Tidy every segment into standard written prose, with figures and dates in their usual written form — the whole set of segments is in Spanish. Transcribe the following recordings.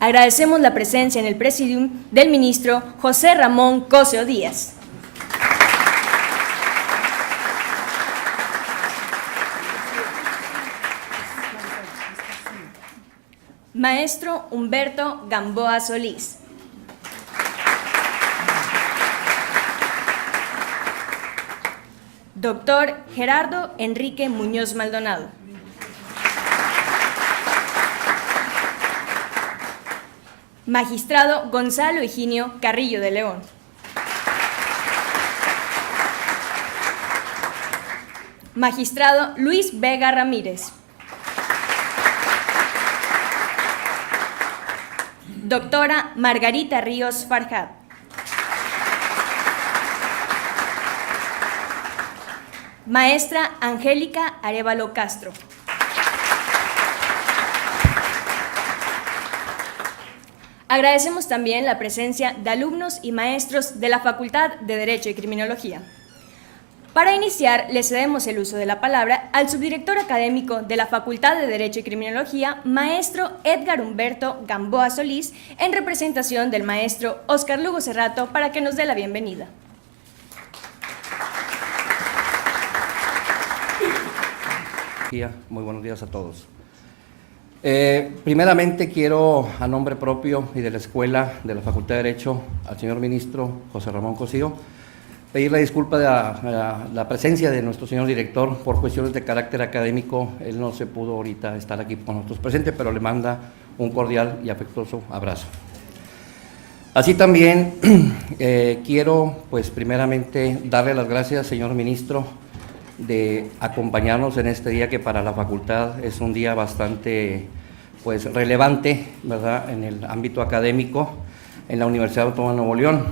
Agradecemos la presencia en el presidium del ministro José Ramón Cosío Díaz. Maestro Humberto Gamboa Solís. Doctor Gerardo Enrique Muñoz Maldonado. Magistrado Gonzalo Higinio Carrillo de León. Magistrado Luis Vega Ramírez. Doctora Margarita Ríos Farjat. Maestra Angélica Arévalo Castro. Agradecemos también la presencia de alumnos y maestros de la Facultad de Derecho y Criminología. Para iniciar, le cedemos el uso de la palabra al subdirector académico de la Facultad de Derecho y Criminología, maestro Edgar Humberto Gamboa Solís, en representación del maestro Óscar Lugo Cerrato, para que nos dé la bienvenida. Muy buenos días a todos. Primeramente quiero, a nombre propio y de la Escuela de la Facultad de Derecho, al señor ministro José Ramón Cosío, pedir la disculpa de la presencia de nuestro señor director por cuestiones de carácter académico. Él no se pudo ahorita estar aquí con nosotros presente, pero le manda un cordial y afectuoso abrazo. Así también quiero, pues primeramente, darle las gracias, señor ministro, de acompañarnos en este día que para la facultad es un día bastante pues relevante, ¿verdad?, en el ámbito académico en la Universidad Autónoma de Nuevo León.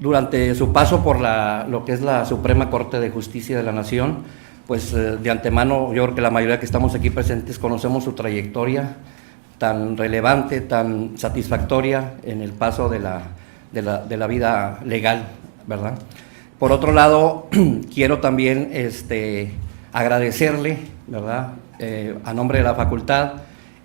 Durante su paso por lo que es la Suprema Corte de Justicia de la Nación, pues de antemano yo creo que la mayoría que estamos aquí presentes conocemos su trayectoria tan relevante, tan satisfactoria en el paso de la vida legal, ¿verdad? Por otro lado, quiero también agradecerle, ¿verdad?, a nombre de la facultad,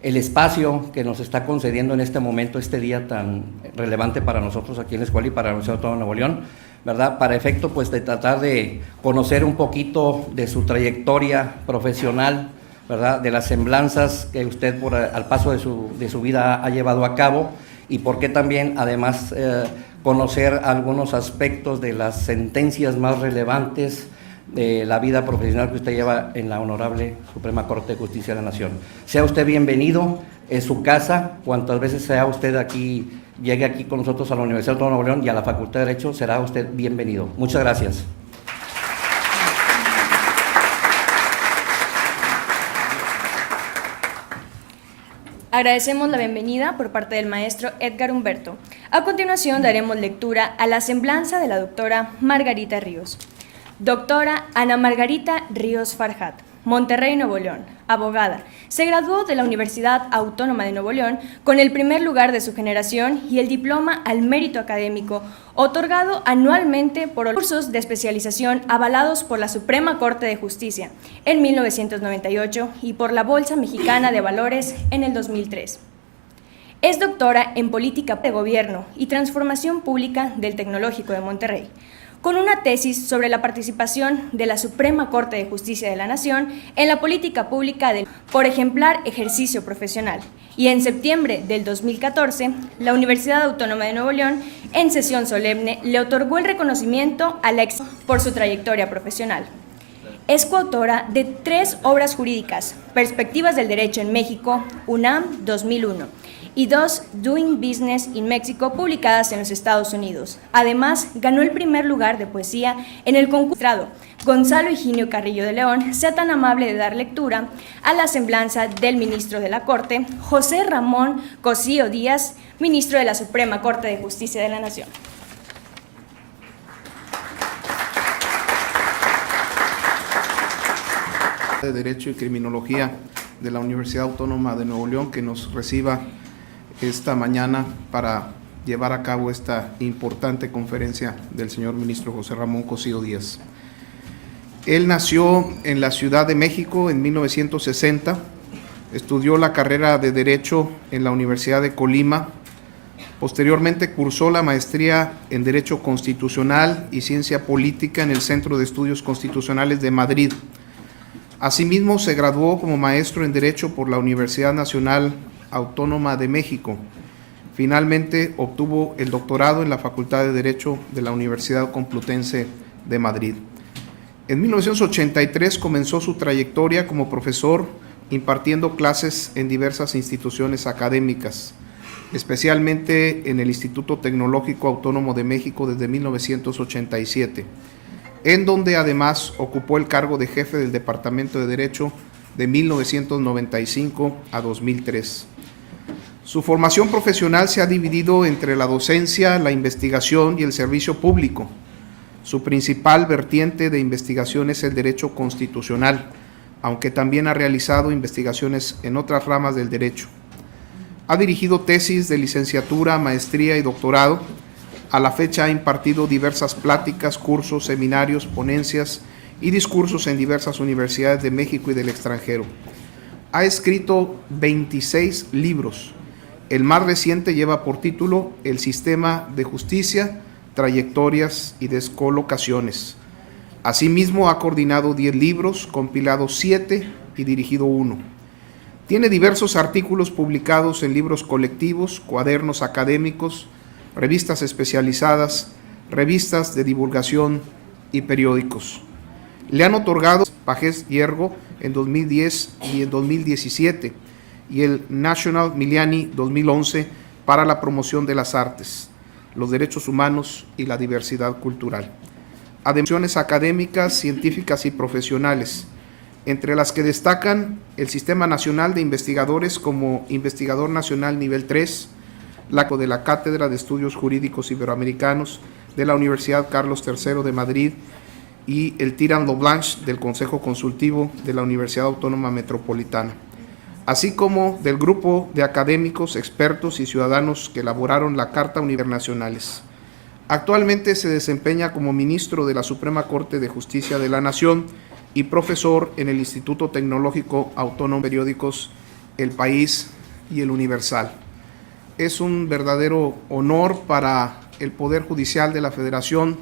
el espacio que nos está concediendo en este momento, este día tan relevante para nosotros aquí en la escuela y para la Universidad Autónoma de Nuevo León, ¿verdad?, para efecto pues de tratar de conocer un poquito de su trayectoria profesional, ¿verdad?, de las semblanzas que usted al paso de su vida ha llevado a cabo, y por qué también además conocer algunos aspectos de las sentencias más relevantes de la vida profesional que usted lleva en la Honorable Suprema Corte de Justicia de la Nación. Sea usted bienvenido, es su casa, cuantas veces sea usted aquí, llegue aquí con nosotros a la Universidad Autónoma de Nuevo León y a la Facultad de Derecho, será usted bienvenido. Muchas gracias. Agradecemos la bienvenida por parte del maestro Edgar Humberto. A continuación daremos lectura a la semblanza de la doctora Margarita Ríos. Doctora Ana Margarita Ríos Farjat, Monterrey, Nuevo León, abogada. Se graduó de la Universidad Autónoma de Nuevo León con el primer lugar de su generación y el diploma al mérito académico, otorgado anualmente por cursos de especialización avalados por la Suprema Corte de Justicia en 1998 y por la Bolsa Mexicana de Valores en el 2003. Es doctora en Política de Gobierno y Transformación Pública del Tecnológico de Monterrey, con una tesis sobre la participación de la Suprema Corte de Justicia de la Nación en la política pública por ejemplar ejercicio profesional. Y en septiembre del 2014, la Universidad Autónoma de Nuevo León, en sesión solemne, le otorgó el reconocimiento a la por su trayectoria profesional. Es coautora de 3 obras jurídicas: Perspectivas del Derecho en México, UNAM 2001, y 2 Doing Business in Mexico, publicadas en los Estados Unidos. Además, ganó el primer lugar de poesía en el concurso. Gonzalo Higinio Carrillo de León sea tan amable de dar lectura a la semblanza del ministro de la Corte, José Ramón Cosío Díaz, ministro de la Suprema Corte de Justicia de la Nación. De Derecho y Criminología de la Universidad Autónoma de Nuevo León, que nos reciba esta mañana para llevar a cabo esta importante conferencia del señor ministro José Ramón Cosío Díaz. Él nació en la Ciudad de México en 1960, Estudió la carrera de Derecho en la Universidad de Colima. Posteriormente cursó la maestría en Derecho Constitucional y Ciencia Política en el Centro de Estudios Constitucionales de Madrid. Asimismo, se graduó como maestro en Derecho por la Universidad Nacional Autónoma de México. Finalmente, obtuvo el doctorado en la Facultad de Derecho de la Universidad Complutense de Madrid. En 1983 comenzó su trayectoria como profesor impartiendo clases en diversas instituciones académicas, especialmente en el Instituto Tecnológico Autónomo de México desde 1987, en donde además ocupó el cargo de jefe del Departamento de Derecho de 1995 a 2003. Su formación profesional se ha dividido entre la docencia, la investigación y el servicio público. Su principal vertiente de investigación es el derecho constitucional, aunque también ha realizado investigaciones en otras ramas del derecho. Ha dirigido tesis de licenciatura, maestría y doctorado. A la fecha ha impartido diversas pláticas, cursos, seminarios, ponencias y discursos en diversas universidades de México y del extranjero. Ha escrito 26 libros. El más reciente lleva por título El sistema de justicia, trayectorias y descolocaciones. Asimismo, ha coordinado 10 libros, compilado 7 y dirigido 1. Tiene diversos artículos publicados en libros colectivos, cuadernos académicos, revistas especializadas, revistas de divulgación y periódicos. Le han otorgado Pagés Hiergo en 2010 y en 2017 y el National Miliani 2011 para la promoción de las artes, los derechos humanos y la diversidad cultural. Además, académicas, científicas y profesionales, entre las que destacan el Sistema Nacional de Investigadores como Investigador Nacional Nivel 3, de la Cátedra de Estudios Jurídicos Iberoamericanos de la Universidad Carlos III de Madrid y el Tirant lo Blanche del Consejo Consultivo de la Universidad Autónoma Metropolitana, así como del grupo de académicos, expertos y ciudadanos que elaboraron la Carta Internacionales. Actualmente se desempeña como ministro de la Suprema Corte de Justicia de la Nación y profesor en el Instituto Tecnológico Autónomo de Periódicos El País y El Universal. Es un verdadero honor para el Poder Judicial de la Federación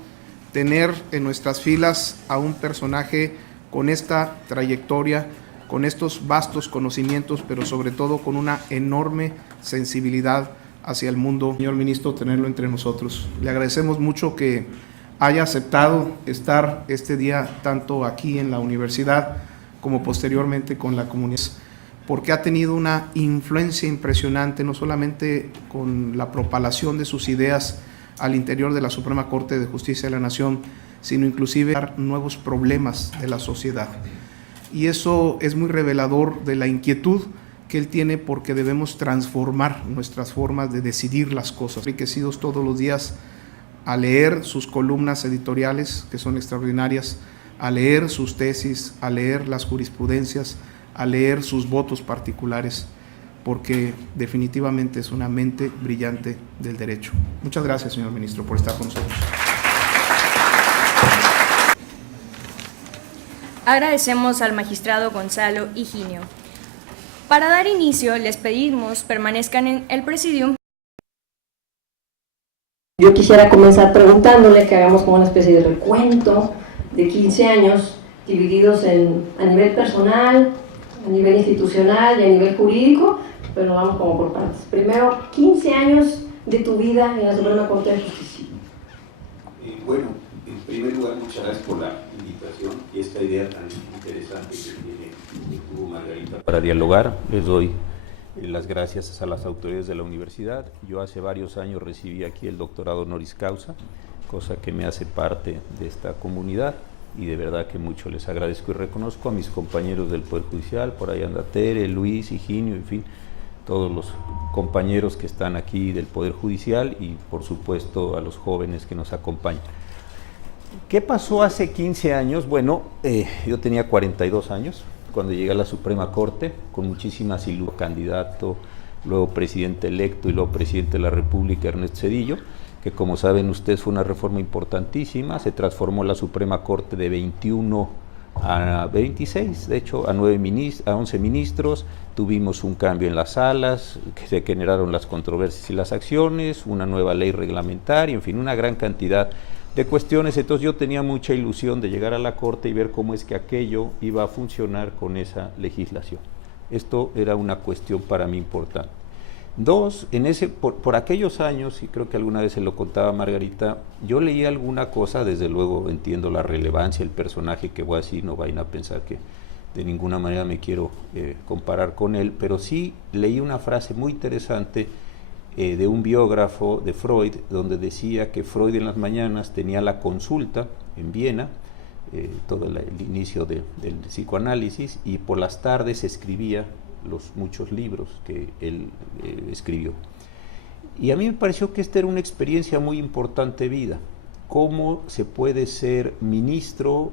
tener en nuestras filas a un personaje con esta trayectoria, con estos vastos conocimientos, pero sobre todo con una enorme sensibilidad hacia el mundo. Señor ministro, tenerlo entre nosotros. Le agradecemos mucho que haya aceptado estar este día tanto aquí en la universidad como posteriormente con la comunidad, porque ha tenido una influencia impresionante, no solamente con la propalación de sus ideas al interior de la Suprema Corte de Justicia de la Nación, sino inclusive nuevos problemas de la sociedad. Y eso es muy revelador de la inquietud que él tiene, porque debemos transformar nuestras formas de decidir las cosas. Enriquecidos todos los días a leer sus columnas editoriales, que son extraordinarias, a leer sus tesis, a leer las jurisprudencias, a leer sus votos particulares, porque definitivamente es una mente brillante del derecho. Muchas gracias, señor ministro, por estar con nosotros. Agradecemos al magistrado Gonzalo Higinio. Para dar inicio, les pedimos permanezcan en el presidium. Yo quisiera comenzar preguntándole que hagamos como una especie de recuento de 15 años divididos a nivel personal, a nivel institucional y a nivel jurídico, pero vamos como por partes. Primero, 15 años de tu vida en la Suprema Corte de Justicia. Bueno, en primer lugar, muchas gracias por la invitación y esta idea tan interesante que tuvo Margarita para dialogar. Les doy las gracias a las autoridades de la universidad. Yo hace varios años recibí aquí el doctorado honoris causa, cosa que me hace parte de esta comunidad, y de verdad que mucho les agradezco y reconozco a mis compañeros del Poder Judicial, por ahí anda Tere, Luis, Higinio, en fin, todos los compañeros que están aquí del Poder Judicial y por supuesto a los jóvenes que nos acompañan. ¿Qué pasó hace 15 años? Bueno, yo tenía 42 años cuando llegué a la Suprema Corte, con muchísimas ilusiones, candidato, luego presidente electo y luego presidente de la República, Ernesto Zedillo, que como saben ustedes fue una reforma importantísima. Se transformó la Suprema Corte de 21 a 26, de hecho a 11 ministros, tuvimos un cambio en las salas, que se generaron las controversias y las acciones, una nueva ley reglamentaria, en fin, una gran cantidad de cuestiones. Entonces yo tenía mucha ilusión de llegar a la Corte y ver cómo es que aquello iba a funcionar con esa legislación. Esto era una cuestión para mí importante. Dos, por aquellos años, y creo que alguna vez se lo contaba Margarita, yo leí alguna cosa, desde luego entiendo la relevancia, el personaje que voy a decir, no vayan a pensar que de ninguna manera me quiero comparar con él, pero sí leí una frase muy interesante de un biógrafo de Freud, donde decía que Freud en las mañanas tenía la consulta en Viena, todo el inicio del psicoanálisis, y por las tardes escribía los muchos libros que él escribió. Y a mí me pareció que esta era una experiencia muy importante de vida, cómo se puede ser ministro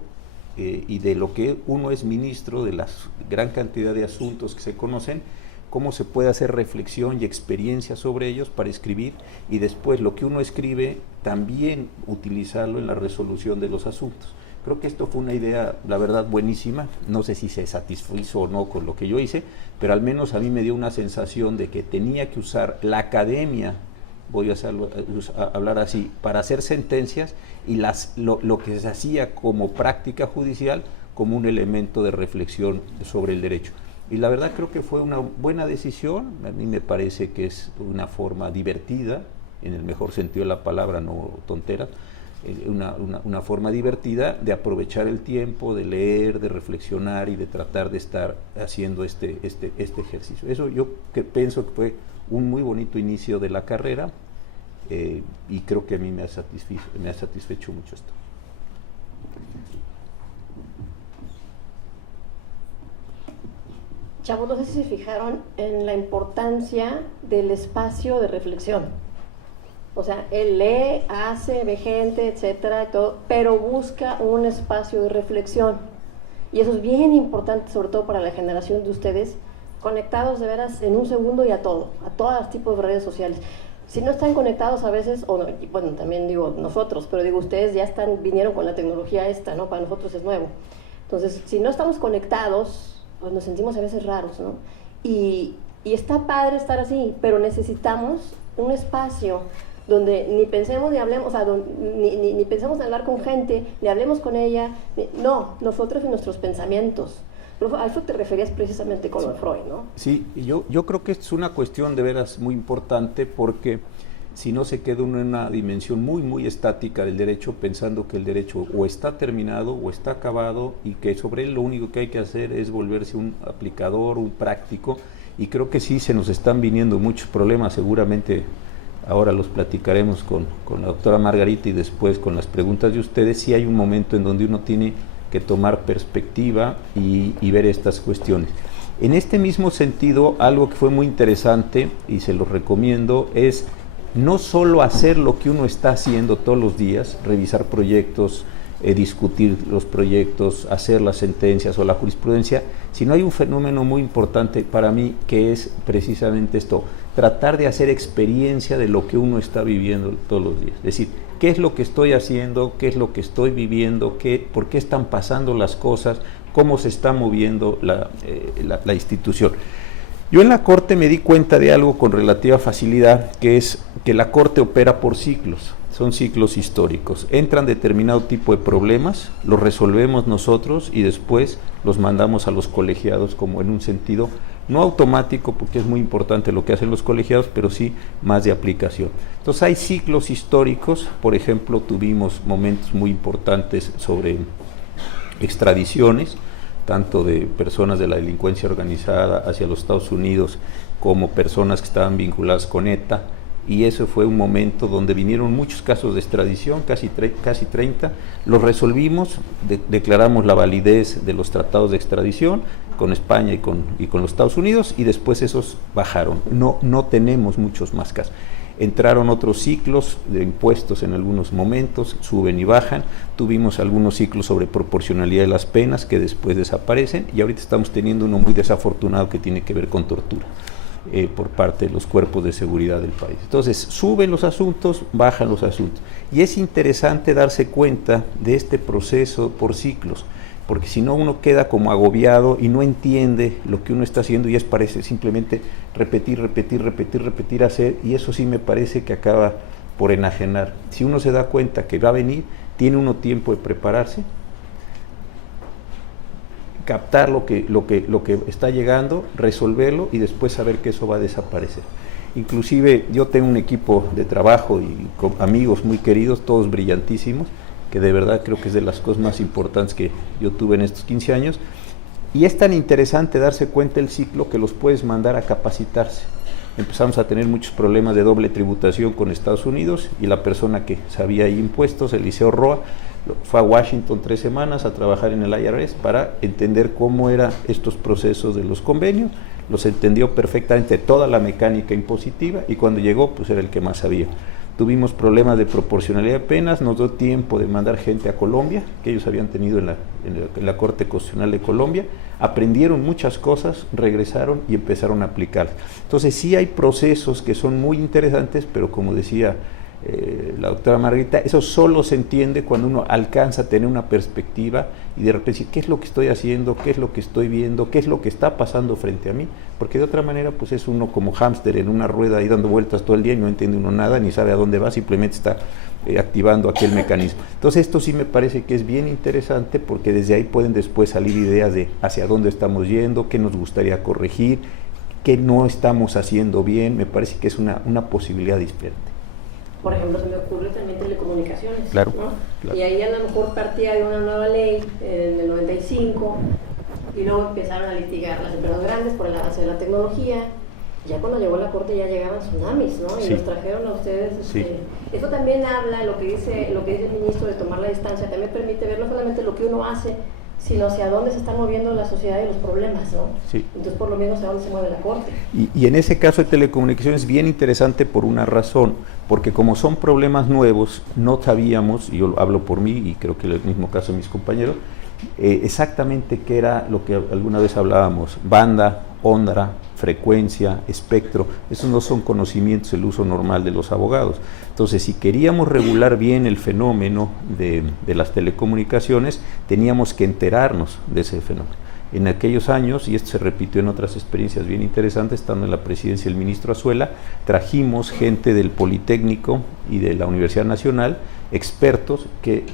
y de lo que uno es ministro, de la gran cantidad de asuntos que se conocen, cómo se puede hacer reflexión y experiencia sobre ellos para escribir, y después lo que uno escribe también utilizarlo en la resolución de los asuntos. Creo que esto fue una idea, la verdad, buenísima. No sé si se satisfizo o no con lo que yo hice, pero al menos a mí me dio una sensación de que tenía que usar la academia, voy a hablar así, para hacer sentencias, y lo que se hacía como práctica judicial como un elemento de reflexión sobre el derecho. Y la verdad creo que fue una buena decisión. A mí me parece que es una forma divertida, en el mejor sentido de la palabra, no tontera, una forma divertida de aprovechar el tiempo, de leer, de reflexionar y de tratar de estar haciendo este ejercicio. Eso yo pienso que fue un muy bonito inicio de la carrera, y creo que a mí me ha satisfecho mucho esto. Chavos, no sé si se fijaron en la importancia del espacio de reflexión. O sea, él lee, hace, ve gente, etcétera, y todo, pero busca un espacio de reflexión. Y eso es bien importante, sobre todo para la generación de ustedes, conectados de veras en un segundo y a todos los tipos de redes sociales. Si no están conectados a veces, o no, bueno, también digo nosotros, pero digo ustedes ya vinieron con la tecnología esta, ¿no? Para nosotros es nuevo. Entonces, si no estamos conectados, pues nos sentimos a veces raros, ¿no? Y está padre estar así, pero necesitamos un espacio donde ni pensemos ni hablemos, o sea, ni pensemos en hablar con gente, ni hablemos con ella, no, nosotros y nuestros pensamientos. A eso te referías precisamente con Freud, ¿no? Sí, yo creo que es una cuestión de veras muy importante, porque si no se queda uno en una dimensión muy, muy estática del derecho, pensando que el derecho o está terminado o está acabado, y que sobre él lo único que hay que hacer es volverse un aplicador, un práctico, y creo que sí se nos están viniendo muchos problemas, seguramente ahora los platicaremos con la doctora Margarita y después con las preguntas de ustedes. Sí hay un momento en donde uno tiene que tomar perspectiva y ver estas cuestiones. En este mismo sentido, algo que fue muy interesante y se lo recomiendo es no solo hacer lo que uno está haciendo todos los días, revisar proyectos, discutir los proyectos, hacer las sentencias o la jurisprudencia, sino hay un fenómeno muy importante para mí, que es precisamente esto: tratar de hacer experiencia de lo que uno está viviendo todos los días. Es decir, ¿qué es lo que estoy haciendo? ¿Qué es lo que estoy viviendo? ¿Por qué están pasando las cosas? ¿Cómo se está moviendo la institución? Yo en la Corte me di cuenta de algo con relativa facilidad, que es que la Corte opera por ciclos. Son ciclos históricos. Entran determinado tipo de problemas, los resolvemos nosotros y después los mandamos a los colegiados, como en un sentido no automático, porque es muy importante lo que hacen los colegiados, pero sí más de aplicación. Entonces hay ciclos históricos. Por ejemplo, tuvimos momentos muy importantes sobre extradiciones, tanto de personas de la delincuencia organizada hacia los Estados Unidos como personas que estaban vinculadas con ETA. Y ese fue un momento donde vinieron muchos casos de extradición, casi 30, los resolvimos, declaramos la validez de los tratados de extradición con España y con los Estados Unidos, y después esos bajaron. No tenemos muchos más casos. Entraron otros ciclos de impuestos en algunos momentos, suben y bajan. Tuvimos algunos ciclos sobre proporcionalidad de las penas que después desaparecen, y ahorita estamos teniendo uno muy desafortunado que tiene que ver con tortura por parte de los cuerpos de seguridad del país. Entonces, suben los asuntos, bajan los asuntos. Y es interesante darse cuenta de este proceso por ciclos, porque si no uno queda como agobiado y no entiende lo que uno está haciendo y parece simplemente repetir, hacer, y eso sí me parece que acaba por enajenar. Si uno se da cuenta que va a venir, tiene uno tiempo de prepararse, captar lo que está llegando, resolverlo y después saber que eso va a desaparecer. Inclusive yo tengo un equipo de trabajo y con amigos muy queridos, todos brillantísimos, que de verdad creo que es de las cosas más importantes que yo tuve en estos 15 años, y es tan interesante darse cuenta del ciclo que los puedes mandar a capacitarse. Empezamos a tener muchos problemas de doble tributación con Estados Unidos, y la persona que sabía impuestos, Eliseo Roa, fue a Washington 3 semanas a trabajar en el IRS para entender cómo eran estos procesos de los convenios, los entendió perfectamente, toda la mecánica impositiva, y cuando llegó pues era el que más sabía. Tuvimos problemas de proporcionalidad de penas, nos dio tiempo de mandar gente a Colombia, que ellos habían tenido en la Corte Constitucional de Colombia, aprendieron muchas cosas, regresaron y empezaron a aplicarlas. Entonces sí hay procesos que son muy interesantes, pero como decía la doctora Margarita, eso solo se entiende cuando uno alcanza a tener una perspectiva y de repente decir, ¿qué es lo que estoy haciendo? ¿Qué es lo que estoy viendo? ¿Qué es lo que está pasando frente a mí? Porque de otra manera pues es uno como hámster en una rueda ahí dando vueltas todo el día y no entiende uno nada, ni sabe a dónde va, simplemente está activando aquel mecanismo. Entonces esto sí me parece que es bien interesante, porque desde ahí pueden después salir ideas de hacia dónde estamos yendo, qué nos gustaría corregir, qué no estamos haciendo bien. Me parece que es una posibilidad diferente. Por ejemplo, se me ocurre también telecomunicaciones, claro, ¿no? Claro. Y ahí a lo mejor partía de una nueva ley en el 95, y luego empezaron a litigar las empresas grandes por el avance de la tecnología. Ya cuando llegó la corte ya llegaban tsunamis, ¿no? Y sí. los trajeron a ustedes. Sí. Eso también habla, lo que dice el ministro, de tomar la distancia, también permite ver no solamente lo que uno hace, sino hacia dónde se está moviendo la sociedad y los problemas, ¿no? Sí. Entonces, por lo menos, hacia dónde se mueve la corte. Y en ese caso de telecomunicaciones es bien interesante por una razón, porque como son problemas nuevos, no sabíamos, y yo hablo por mí, y creo que es el mismo caso de mis compañeros, exactamente qué era lo que alguna vez hablábamos: banda, onda, frecuencia, espectro. Esos no son conocimientos del uso normal de los abogados. Entonces, si queríamos regular bien el fenómeno de las telecomunicaciones, teníamos que enterarnos de ese fenómeno. En aquellos años, y esto se repitió en otras experiencias bien interesantes, estando en la presidencia del ministro Azuela, trajimos gente del Politécnico y de la Universidad Nacional, expertos que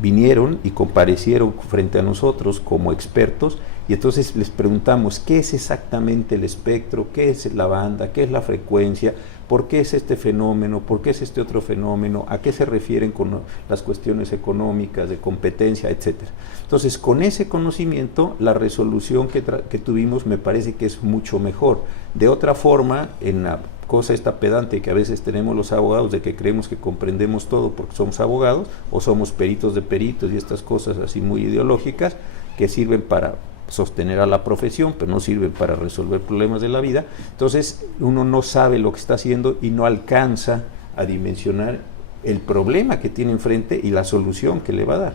vinieron y comparecieron frente a nosotros como expertos, y entonces les preguntamos qué es exactamente el espectro, qué es la banda, qué es la frecuencia, por qué es este fenómeno, por qué es este otro fenómeno, a qué se refieren con las cuestiones económicas, de competencia, etcétera. Entonces, con ese conocimiento, la resolución que tuvimos me parece que es mucho mejor. De otra forma, en la cosa esta pedante que a veces tenemos los abogados, de que creemos que comprendemos todo porque somos abogados, o somos peritos de peritos y estas cosas así muy ideológicas, que sirven para sostener a la profesión, pero no sirven para resolver problemas de la vida. Entonces uno no sabe lo que está haciendo y no alcanza a dimensionar el problema que tiene enfrente y la solución que le va a dar.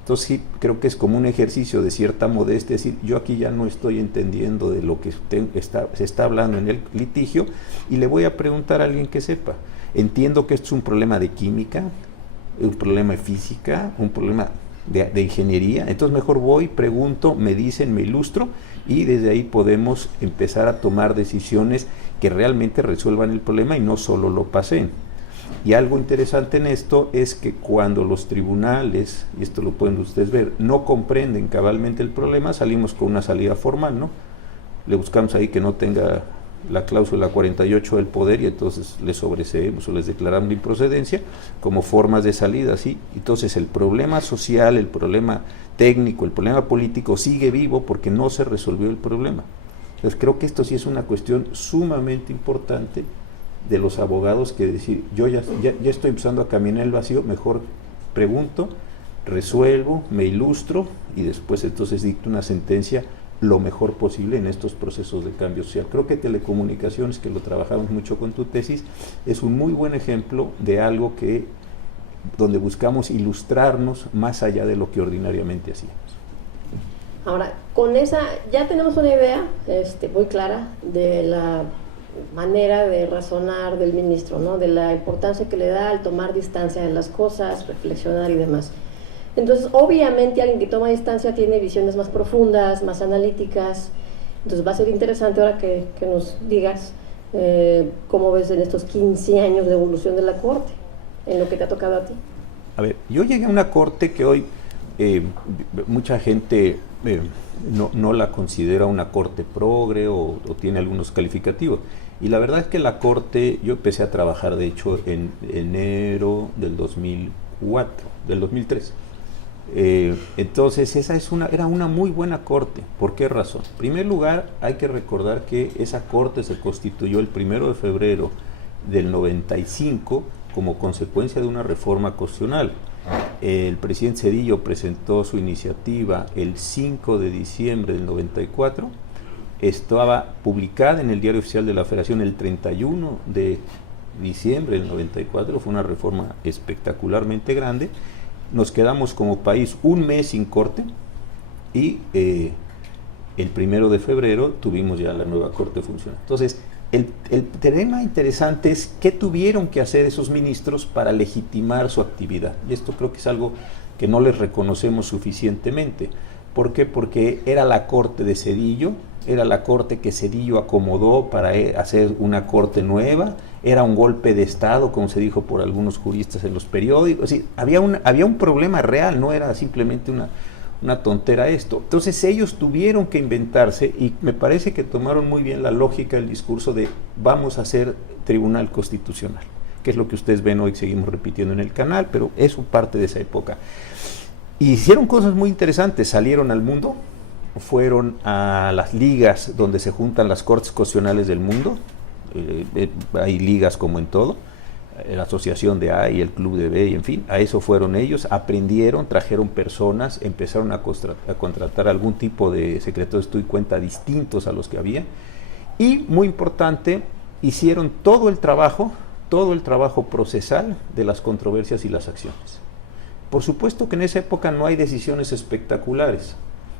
Entonces sí, creo que es como un ejercicio de cierta modestia, es decir, yo aquí ya no estoy entendiendo de lo que se está hablando en el litigio, y le voy a preguntar a alguien que sepa. Entiendo que esto es un problema de química, un problema de física, un problema de ingeniería, entonces mejor voy, pregunto, me dicen, me ilustro, y desde ahí podemos empezar a tomar decisiones que realmente resuelvan el problema y no solo lo pasen. Y algo interesante en esto es que cuando los tribunales, y esto lo pueden ustedes ver, no comprenden cabalmente el problema, salimos con una salida formal, ¿no? Le buscamos ahí que no tenga la cláusula 48 del poder, y entonces les sobreseemos o les declaramos la improcedencia como formas de salida, ¿sí? Entonces el problema social, el problema técnico, el problema político sigue vivo porque no se resolvió el problema. Entonces creo que esto sí es una cuestión sumamente importante de los abogados, que decir, yo ya estoy empezando a caminar el vacío, mejor pregunto, resuelvo, me ilustro, y después entonces dicto una sentencia lo mejor posible en estos procesos de cambio social. Creo que telecomunicaciones, que lo trabajamos mucho con tu tesis, es un muy buen ejemplo de algo donde buscamos ilustrarnos más allá de lo que ordinariamente hacíamos. Ahora, con esa, ya tenemos una idea muy clara de la manera de razonar del ministro, ¿no? De la importancia que le da al tomar distancia de las cosas, reflexionar y demás. Entonces, obviamente, alguien que toma distancia tiene visiones más profundas, más analíticas. Entonces, va a ser interesante ahora que nos digas cómo ves en estos 15 años de evolución de la Corte, en lo que te ha tocado a ti. A ver, yo llegué a una Corte que hoy mucha gente no la considera una Corte progre o tiene algunos calificativos. Y la verdad es que la Corte, yo empecé a trabajar, de hecho, en enero del 2003. Entonces esa era una muy buena Corte. ¿Por qué razón? En primer lugar, hay que recordar que esa Corte se constituyó el 1 de febrero del 95 como consecuencia de una reforma constitucional. El presidente Zedillo presentó su iniciativa el 5 de diciembre del 94, estaba publicada en el Diario Oficial de la Federación el 31 de diciembre del 94, fue una reforma espectacularmente grande. Nos quedamos como país un mes sin Corte y el 1 de febrero tuvimos ya la nueva Corte funcional. Entonces, el tema interesante es qué tuvieron que hacer esos ministros para legitimar su actividad. Y esto creo que es algo que no les reconocemos suficientemente. ¿Por qué? Porque era la Corte de Zedillo, era la Corte que Zedillo acomodó para hacer una Corte nueva, era un golpe de Estado, como se dijo por algunos juristas en los periódicos. Es decir, había un problema real, no era simplemente una tontera esto. Entonces ellos tuvieron que inventarse, y me parece que tomaron muy bien la lógica del discurso de vamos a hacer Tribunal Constitucional, que es lo que ustedes ven hoy, seguimos repitiendo en el canal, pero es parte de esa época. Y hicieron cosas muy interesantes, salieron al mundo, fueron a las ligas donde se juntan las cortes constitucionales del mundo, hay ligas como en todo, la asociación de A y el club de B, y en fin, a eso fueron ellos, aprendieron, trajeron personas, empezaron a contratar algún tipo de secretarios de estudio y cuenta distintos a los que había, y muy importante, hicieron todo el trabajo procesal de las controversias y las acciones. Por supuesto que en esa época no hay decisiones espectaculares.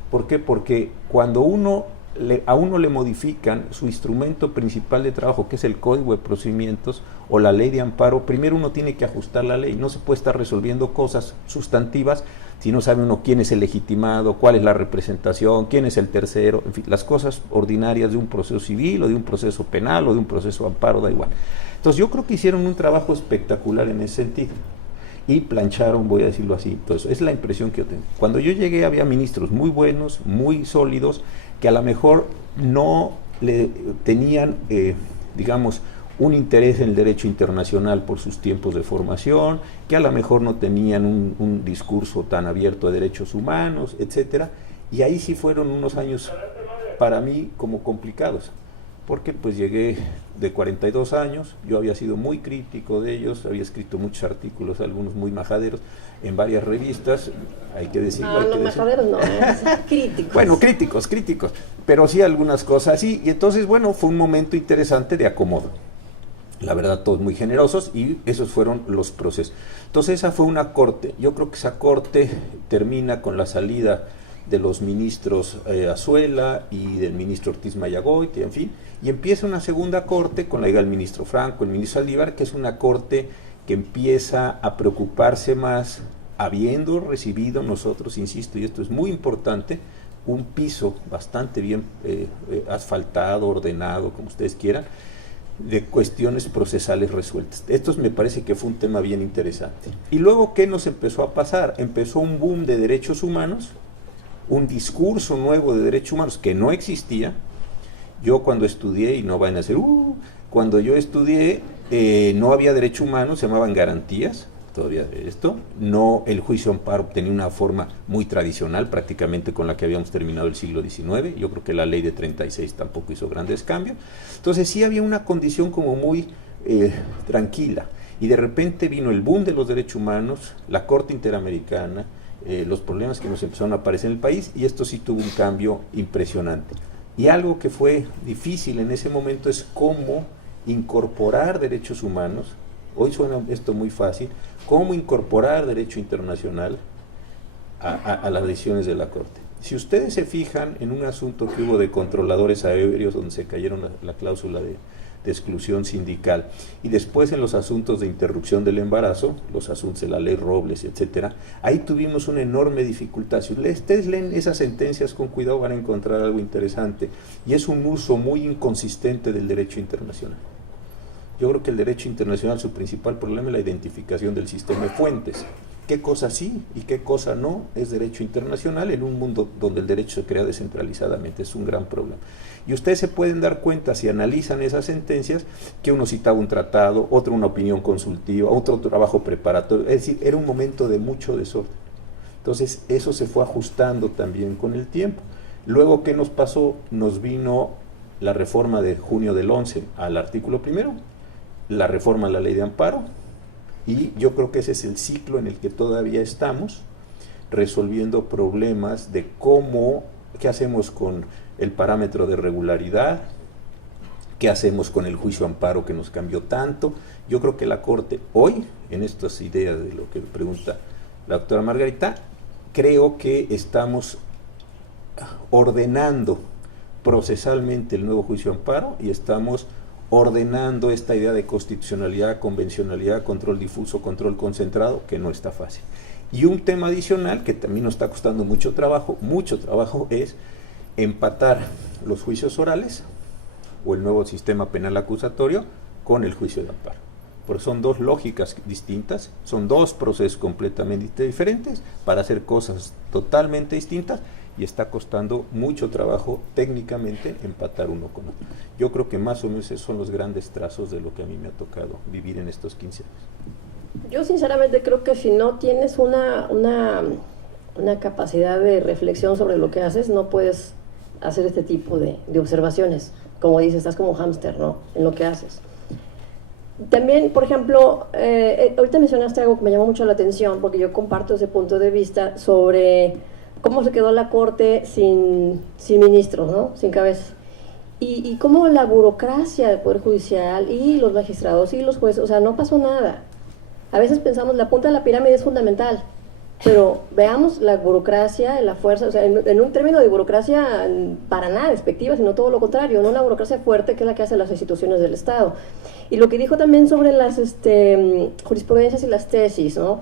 ¿Por qué? Porque cuando a uno le modifican su instrumento principal de trabajo, que es el Código de Procedimientos o la Ley de Amparo, primero uno tiene que ajustar la ley. No se puede estar resolviendo cosas sustantivas si no sabe uno quién es el legitimado, cuál es la representación, quién es el tercero, en fin, las cosas ordinarias de un proceso civil o de un proceso penal o de un proceso de amparo, da igual. Entonces yo creo que hicieron un trabajo espectacular en ese sentido. Y plancharon, voy a decirlo así. Entonces, es la impresión que yo tengo. Cuando yo llegué había ministros muy buenos, muy sólidos, que a lo mejor no le tenían, digamos, un interés en el derecho internacional por sus tiempos de formación, que a lo mejor no tenían un discurso tan abierto de derechos humanos, etcétera. Y ahí sí fueron unos años para mí como complicados, porque pues llegué de 42 años, yo había sido muy crítico de ellos, había escrito muchos artículos, algunos muy majaderos, en varias revistas, hay que decirlo. No, no, majaderos no, críticos. Bueno, críticos, pero sí algunas cosas así, y entonces, bueno, fue un momento interesante de acomodo. La verdad, todos muy generosos, y esos fueron los procesos. Entonces, esa fue una corte. Yo creo que esa corte termina con la salida de los ministros Azuela y del ministro Ortiz Mayagoiti, en fin, y empieza una segunda corte con la llegada del ministro Franco, el ministro Saldívar, que es una corte que empieza a preocuparse más, habiendo recibido nosotros, insisto, y esto es muy importante, un piso bastante bien asfaltado, ordenado, como ustedes quieran, de cuestiones procesales resueltas. Esto me parece que fue un tema bien interesante. Y luego, ¿qué nos empezó a pasar? Empezó un boom de derechos humanos, un discurso nuevo de derechos humanos que no existía. Yo cuando estudié, y no van a decir, cuando yo estudié no había derechos humanos, se llamaban garantías, todavía esto, no, el juicio amparo tenía una forma muy tradicional, prácticamente con la que habíamos terminado el siglo XIX, yo creo que la ley de 36 tampoco hizo grandes cambios, entonces sí había una condición como muy tranquila, y de repente vino el boom de los derechos humanos, la Corte Interamericana, los problemas que nos empezaron a aparecer en el país, y esto sí tuvo un cambio impresionante. Y algo que fue difícil en ese momento es cómo incorporar derechos humanos, hoy suena esto muy fácil, cómo incorporar derecho internacional a las decisiones de la Corte. Si ustedes se fijan en un asunto que hubo de controladores aéreos donde se cayeron la cláusula de de exclusión sindical. Y después en los asuntos de interrupción del embarazo, los asuntos de la ley Robles, etcétera, ahí tuvimos una enorme dificultad. Si ustedes leen esas sentencias con cuidado van a encontrar algo interesante, y es un uso muy inconsistente del derecho internacional. Yo creo que el derecho internacional, su principal problema es la identificación del sistema de fuentes. ¿Qué cosa sí y qué cosa no es derecho internacional en un mundo donde el derecho se crea descentralizadamente? Es un gran problema. Y ustedes se pueden dar cuenta, si analizan esas sentencias, que uno citaba un tratado, otro una opinión consultiva, otro trabajo preparatorio. Es decir, era un momento de mucho desorden. Entonces, eso se fue ajustando también con el tiempo. Luego, ¿qué nos pasó? Nos vino la reforma de junio del 11 al artículo 1, la reforma a la ley de amparo, y yo creo que ese es el ciclo en el que todavía estamos, resolviendo problemas de qué hacemos con el parámetro de regularidad, qué hacemos con el juicio amparo que nos cambió tanto. Yo creo que la Corte hoy, en estas ideas de lo que pregunta la doctora Margarita, creo que estamos ordenando procesalmente el nuevo juicio amparo y estamos ordenando esta idea de constitucionalidad, convencionalidad, control difuso, control concentrado, que no está fácil. Y un tema adicional que también nos está costando mucho trabajo, es empatar los juicios orales o el nuevo sistema penal acusatorio con el juicio de amparo. Porque son dos lógicas distintas, son dos procesos completamente diferentes para hacer cosas totalmente distintas, y está costando mucho trabajo técnicamente empatar uno con otro. Yo creo que más o menos esos son los grandes trazos de lo que a mí me ha tocado vivir en estos 15 años. Yo sinceramente creo que si no tienes una capacidad de reflexión sobre lo que haces, no puedes hacer este tipo de observaciones. Como dices, estás como hámster, ¿no?, en lo que haces. También, por ejemplo, ahorita mencionaste algo que me llamó mucho la atención, porque yo comparto ese punto de vista sobre cómo se quedó la Corte sin ministros, ¿no?, sin cabeza. Y cómo la burocracia del Poder Judicial y los magistrados y los jueces, o sea, no pasó nada. A veces pensamos la punta de la pirámide es fundamental, pero veamos la burocracia, la fuerza, o sea, en un término de burocracia para nada despectiva, sino todo lo contrario, no una burocracia fuerte que es la que hacen las instituciones del Estado. Y lo que dijo también sobre las jurisprudencias y las tesis, ¿no?,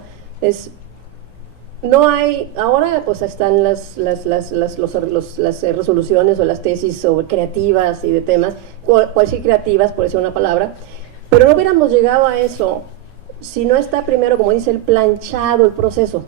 no hay, ahora pues están las resoluciones o las tesis sobre creativas y de temas, cual sí creativas, por decir una palabra, pero no hubiéramos llegado a eso si no está primero, como dice, el planchado, el proceso.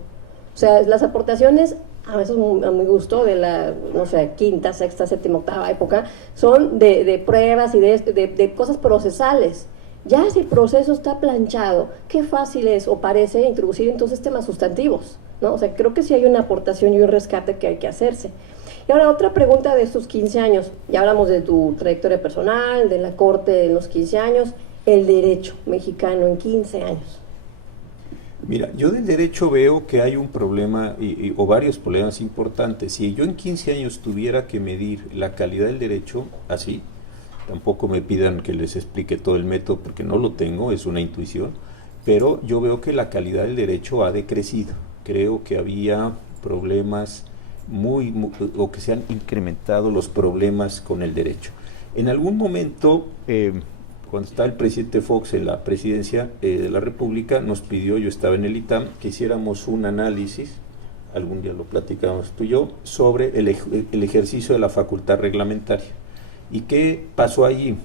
O sea, las aportaciones, a veces a mi gusto, de la, no sé, quinta, sexta, séptima, octava época, son de pruebas y de cosas procesales. Ya si el proceso está planchado, qué fácil es, o parece, introducir entonces temas sustantivos, ¿no? O sea, creo que sí hay una aportación y un rescate que hay que hacerse. Y ahora otra pregunta de estos 15 años. Ya hablamos de tu trayectoria personal, de la Corte en los 15 años, el derecho mexicano en 15 años. Mira, yo del derecho veo que hay un problema o varios problemas importantes. Si yo en 15 años tuviera que medir la calidad del derecho, así, tampoco me pidan que les explique todo el método porque no lo tengo, es una intuición, pero yo veo que la calidad del derecho ha decrecido. Creo que había problemas o que se han incrementado los problemas con el derecho. En algún momento, cuando estaba el presidente Fox en la presidencia de la República, nos pidió, yo estaba en el ITAM, que hiciéramos un análisis, algún día lo platicamos tú y yo, sobre el ejercicio de la facultad reglamentaria. ¿Y qué pasó allí?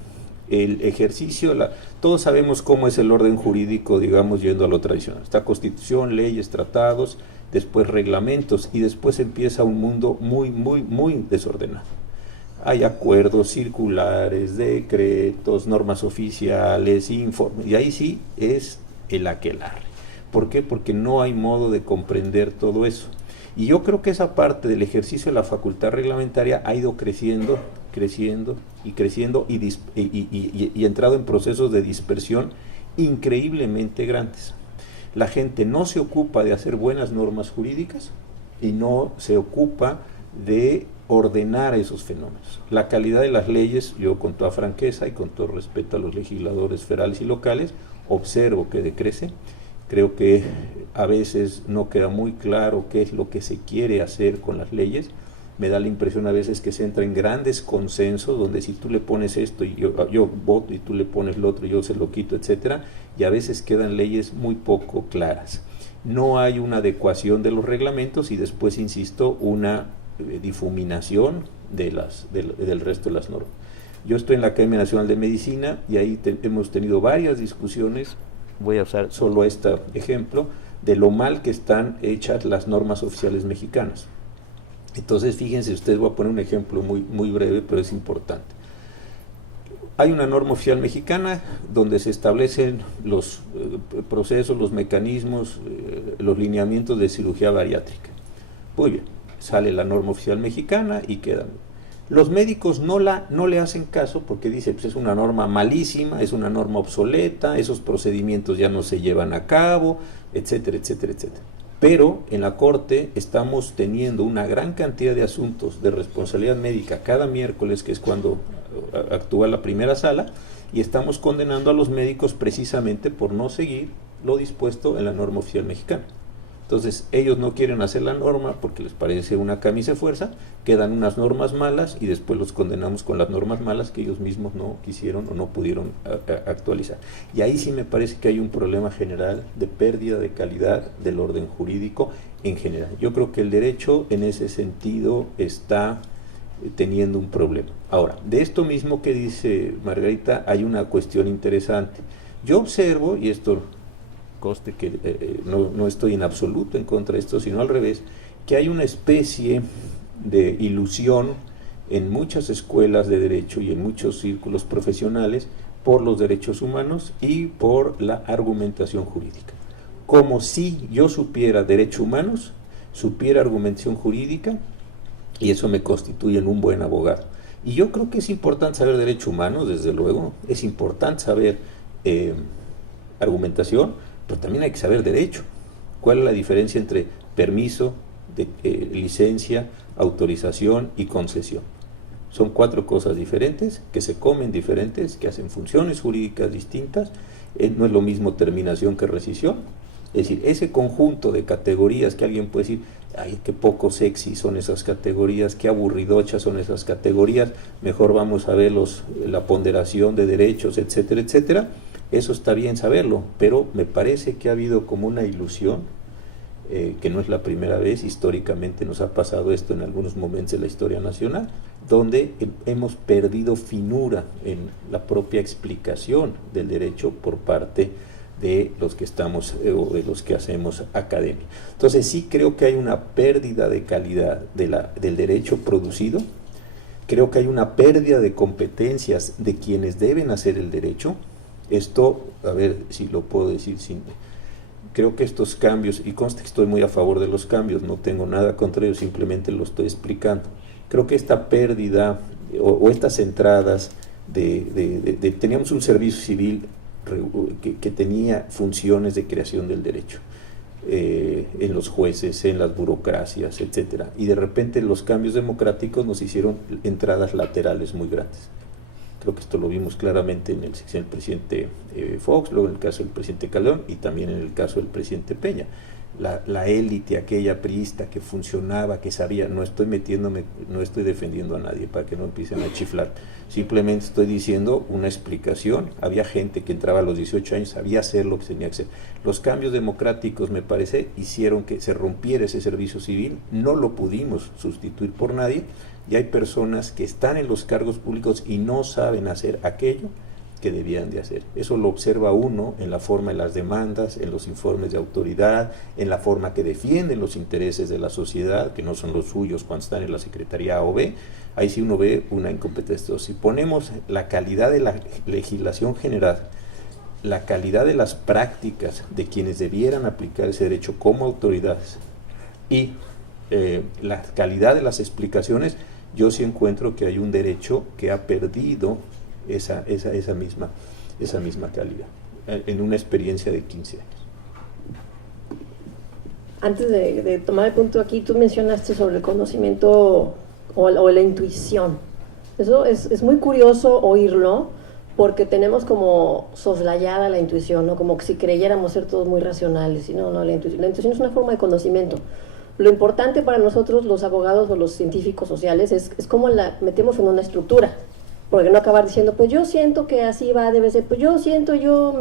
El ejercicio, todos sabemos cómo es el orden jurídico, digamos, yendo a lo tradicional. Está Constitución, leyes, tratados, después reglamentos, y después empieza un mundo muy, muy, muy desordenado. Hay acuerdos, circulares, decretos, normas oficiales, informes, y ahí sí es el aquelarre. ¿Por qué? Porque no hay modo de comprender todo eso. Y yo creo que esa parte del ejercicio de la facultad reglamentaria ha ido creciendo y entrado en procesos de dispersión increíblemente grandes. La gente no se ocupa de hacer buenas normas jurídicas y no se ocupa de ordenar esos fenómenos. La calidad de las leyes, yo con toda franqueza y con todo respeto a los legisladores federales y locales, observo que decrece. Creo que a veces no queda muy claro qué es lo que se quiere hacer con las leyes. me da la impresión a veces que se entra en grandes consensos, donde si tú le pones esto y yo voto y tú le pones lo otro, yo se lo quito, etcétera, y a veces quedan leyes muy poco claras. No hay una adecuación de los reglamentos y después, insisto, una difuminación del resto de las normas. Yo estoy en la Academia Nacional de Medicina y ahí hemos tenido varias discusiones, voy a usar solo este ejemplo, de lo mal que están hechas las normas oficiales mexicanas. Entonces, fíjense ustedes, voy a poner un ejemplo muy breve, pero es importante. Hay una norma oficial mexicana donde se establecen los procesos, los mecanismos, los lineamientos de cirugía bariátrica. Muy bien, sale la norma oficial mexicana y quedan. Los médicos no le hacen caso porque dice, pues es una norma malísima, es una norma obsoleta, esos procedimientos ya no se llevan a cabo, etcétera, etcétera, etcétera. Pero en la Corte estamos teniendo una gran cantidad de asuntos de responsabilidad médica cada miércoles, que es cuando actúa la primera sala, y estamos condenando a los médicos precisamente por no seguir lo dispuesto en la norma oficial mexicana. Entonces, ellos no quieren hacer la norma porque les parece una camisa de fuerza, quedan unas normas malas y después los condenamos con las normas malas que ellos mismos no quisieron o no pudieron actualizar. Y ahí sí me parece que hay un problema general de pérdida de calidad del orden jurídico en general. Yo creo que el derecho en ese sentido está teniendo un problema. Ahora, de esto mismo que dice Margarita, hay una cuestión interesante. Yo observo, y esto conste que no estoy en absoluto en contra de esto, sino al revés, que hay una especie de ilusión en muchas escuelas de derecho y en muchos círculos profesionales por los derechos humanos y por la argumentación jurídica. Como si yo supiera derechos humanos, supiera argumentación jurídica, y eso me constituye en un buen abogado. Y yo creo que es importante saber derechos humanos, desde luego, es importante saber argumentación, pero también hay que saber derecho. ¿Cuál es la diferencia entre permiso, licencia, autorización y concesión? Son 4 cosas diferentes, que se comen diferentes, que hacen funciones jurídicas distintas. No es lo mismo terminación que rescisión. Es decir, ese conjunto de categorías que alguien puede decir, ay, qué poco sexy son esas categorías, qué aburridochas son esas categorías, mejor vamos a ver la ponderación de derechos, etcétera, etcétera. Eso está bien saberlo, pero me parece que ha habido como una ilusión, que no es la primera vez, históricamente nos ha pasado esto en algunos momentos de la historia nacional, donde hemos perdido finura en la propia explicación del derecho por parte de los que estamos o de los que hacemos academia. Entonces sí creo que hay una pérdida de calidad del derecho producido, creo que hay una pérdida de competencias de quienes deben hacer el derecho. Esto, a ver si lo puedo decir creo que estos cambios, y consta que estoy muy a favor de los cambios, no tengo nada contra ellos, simplemente lo estoy explicando. Creo que esta pérdida o estas entradas teníamos un servicio civil que tenía funciones de creación del derecho, en los jueces, en las burocracias, etcétera, y de repente los cambios democráticos nos hicieron entradas laterales muy grandes. Creo que esto lo vimos claramente en el sexenio del presidente Fox, luego en el caso del presidente Calderón y también en el caso del presidente Peña. La élite aquella priista que funcionaba, que sabía, no estoy defendiendo a nadie para que no empiecen a chiflar, simplemente estoy diciendo una explicación. Había gente que entraba a los 18 años, sabía hacer lo que tenía que hacer. Los cambios democráticos, me parece, hicieron que se rompiera ese servicio civil, no lo pudimos sustituir por nadie, y hay personas que están en los cargos públicos y no saben hacer aquello que debían de hacer. Eso lo observa uno en la forma de las demandas, en los informes de autoridad, en la forma que defienden los intereses de la sociedad, que no son los suyos cuando están en la Secretaría A o B. Ahí sí uno ve una incompetencia. Si ponemos la calidad de la legislación general, la calidad de las prácticas de quienes debieran aplicar ese derecho como autoridades y la calidad de las explicaciones, yo sí encuentro que hay un derecho que ha perdido esa misma calidad en una experiencia de 15 años. Antes de tomar el punto aquí, tú mencionaste sobre el conocimiento o la intuición. Eso es muy curioso oírlo, porque tenemos como soslayada la intuición, ¿no? Como que si creyéramos ser todos muy racionales. Y no, la intuición es una forma de conocimiento. Lo importante para nosotros, los abogados o los científicos sociales, es cómo la metemos en una estructura. Porque no acabar diciendo, pues yo siento que así va, debe ser, pues yo siento, yo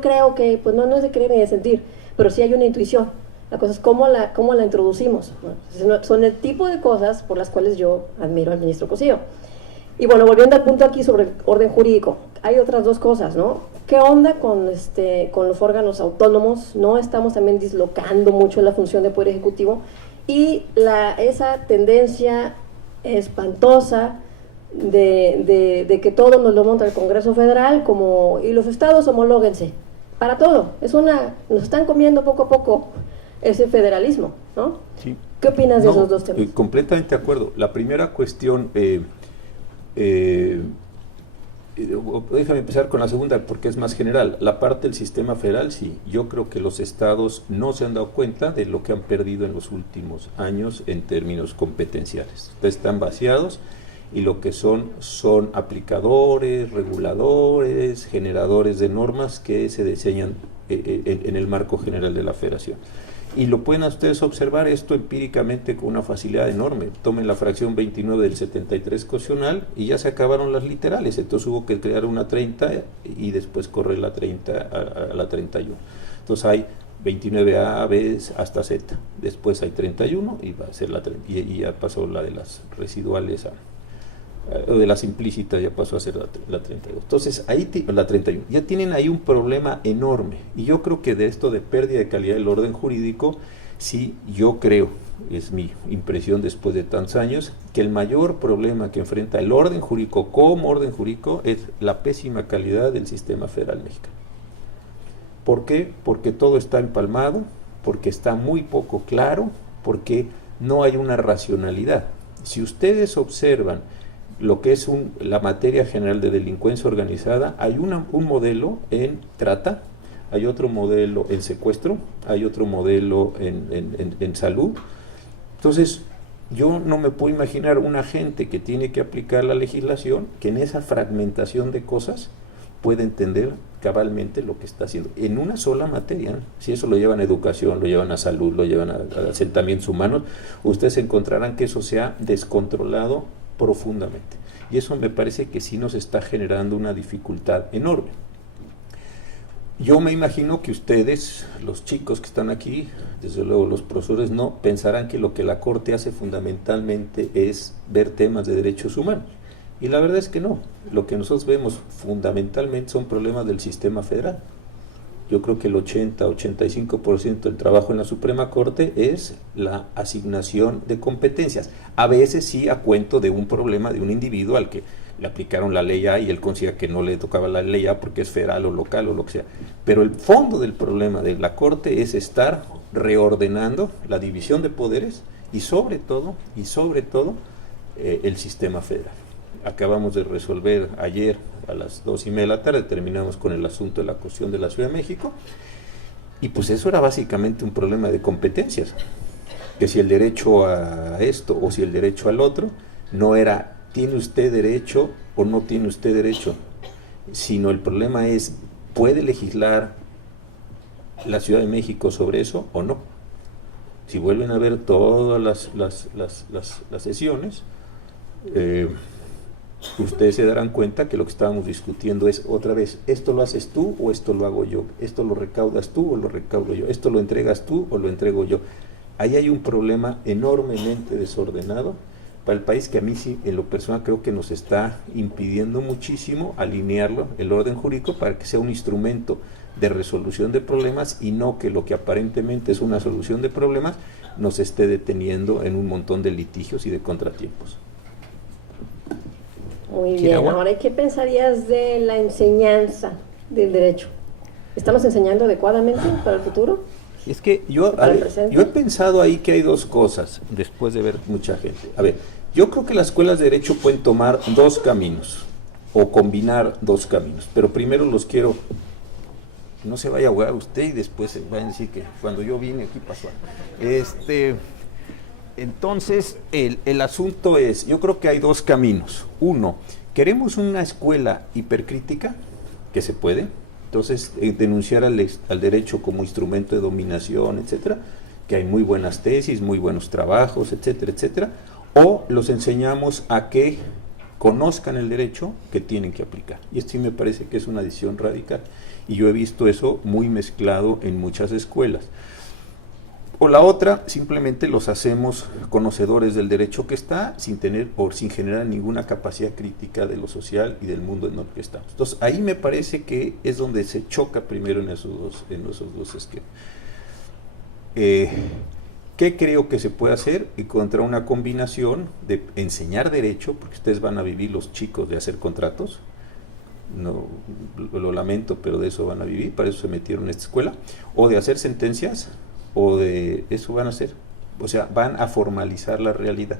creo que, pues no es de creer ni de sentir, pero sí hay una intuición. La cosa es cómo la introducimos. Bueno, son el tipo de cosas por las cuales yo admiro al ministro Cosío. Y bueno, volviendo al punto aquí sobre el orden jurídico, hay otras dos cosas, ¿no? ¿Qué onda con los órganos autónomos? ¿No estamos también dislocando mucho la función de Poder Ejecutivo? Y esa tendencia espantosa de que todo nos lo monta el Congreso Federal, y los estados homológuense para todo. Nos están comiendo poco a poco ese federalismo, ¿no? Sí. ¿Qué opinas de esos dos temas? Completamente de acuerdo. La primera cuestión, déjame empezar con la segunda porque es más general. La parte del sistema federal, sí. Yo creo que los estados no se han dado cuenta de lo que han perdido en los últimos años en términos competenciales. Están vaciados y lo que son aplicadores, reguladores, generadores de normas que se diseñan en el marco general de la federación. Y lo pueden ustedes observar esto empíricamente con una facilidad enorme. Tomen la fracción 29 del 73 constitucional y ya se acabaron las literales, entonces hubo que crear una 30 y después correr la 30 a la 31. Entonces hay 29A, B hasta Z, después hay 31 y va a ser la 30, y ya pasó la de las residuales o de las implícitas ya pasó a ser la 32. Entonces, ahí la 31. Ya tienen ahí un problema enorme. Y yo creo que de esto de pérdida de calidad del orden jurídico, sí, yo creo, es mi impresión después de tantos años, que el mayor problema que enfrenta el orden jurídico como orden jurídico es la pésima calidad del sistema federal mexicano. ¿Por qué? Porque todo está empalmado, porque está muy poco claro, porque no hay una racionalidad. Si ustedes observan lo que es la materia general de delincuencia organizada, hay un modelo en trata, hay otro modelo en secuestro, hay otro modelo en salud. Entonces, yo no me puedo imaginar un agente que tiene que aplicar la legislación que en esa fragmentación de cosas puede entender cabalmente lo que está haciendo en una sola materia, ¿no? Si eso lo llevan a educación, lo llevan a salud, lo llevan a asentamientos humanos, ustedes encontrarán que eso se ha descontrolado profundamente. Y eso me parece que sí nos está generando una dificultad enorme. Yo me imagino que ustedes, los chicos que están aquí, desde luego los profesores, no pensarán que lo que la Corte hace fundamentalmente es ver temas de derechos humanos. Y la verdad es que no. Lo que nosotros vemos fundamentalmente son problemas del sistema federal. Yo creo que el 80-85% del trabajo en la Suprema Corte es la asignación de competencias. A veces sí a cuento de un problema de un individuo al que le aplicaron la ley A y él considera que no le tocaba la ley A porque es federal o local o lo que sea. Pero el fondo del problema de la Corte es estar reordenando la división de poderes y sobre todo el sistema federal. Acabamos de resolver ayer a las 2:30 de la tarde, terminamos con el asunto de la cuestión de la Ciudad de México, y pues eso era básicamente un problema de competencias, que si el derecho a esto o si el derecho al otro, no era ¿tiene usted derecho o no tiene usted derecho?, sino el problema es ¿puede legislar la Ciudad de México sobre eso o no? Si vuelven a ver todas las sesiones, ustedes se darán cuenta que lo que estábamos discutiendo es otra vez, ¿esto lo haces tú o esto lo hago yo? ¿Esto lo recaudas tú o lo recaudo yo? ¿Esto lo entregas tú o lo entrego yo? Ahí hay un problema enormemente desordenado para el país que a mí sí, en lo personal, creo que nos está impidiendo muchísimo alinearlo, el orden jurídico, para que sea un instrumento de resolución de problemas y no que lo que aparentemente es una solución de problemas nos esté deteniendo en un montón de litigios y de contratiempos. Muy bien, ahora, ¿qué pensarías de la enseñanza del derecho? ¿Estamos enseñando adecuadamente para el futuro? Es que yo he pensado ahí que hay dos cosas, después de ver mucha gente. A ver, yo creo que las escuelas de derecho pueden tomar dos caminos, o combinar dos caminos, pero primero los quiero, no se vaya a ahogar usted y después vayan a decir que cuando yo vine aquí pasó algo. Entonces, el asunto es, yo creo que hay dos caminos. Uno, queremos una escuela hipercrítica, que se puede, entonces denunciar al derecho como instrumento de dominación, etcétera. que hay muy buenas tesis, muy buenos trabajos, etcétera, etcétera, o los enseñamos a que conozcan el derecho que tienen que aplicar. Y esto sí me parece que es una decisión radical. Y yo he visto eso muy mezclado en muchas escuelas. O la otra, simplemente los hacemos conocedores del derecho que está, sin tener o sin generar ninguna capacidad crítica de lo social y del mundo en el que estamos. Entonces, ahí me parece que es donde se choca primero en esos dos esquemas. ¿Qué creo que se puede hacer? Contra una combinación de enseñar derecho, porque ustedes van a vivir, los chicos, de hacer contratos. No, lo lamento, pero de eso van a vivir, para eso se metieron en esta escuela, o de hacer sentencias, o de eso van a hacer, o sea, van a formalizar la realidad.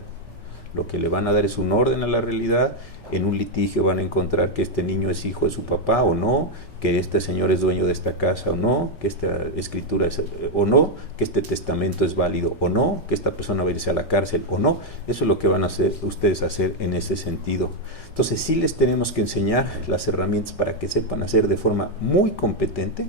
Lo que le van a dar es un orden a la realidad. En un litigio van a encontrar que este niño es hijo de su papá o no, que este señor es dueño de esta casa o no, que esta escritura es o no, que este testamento es válido o no, que esta persona va a irse a la cárcel o no. Eso es lo que van a hacer ustedes hacer en ese sentido. Entonces sí les tenemos que enseñar las herramientas para que sepan hacer de forma muy competente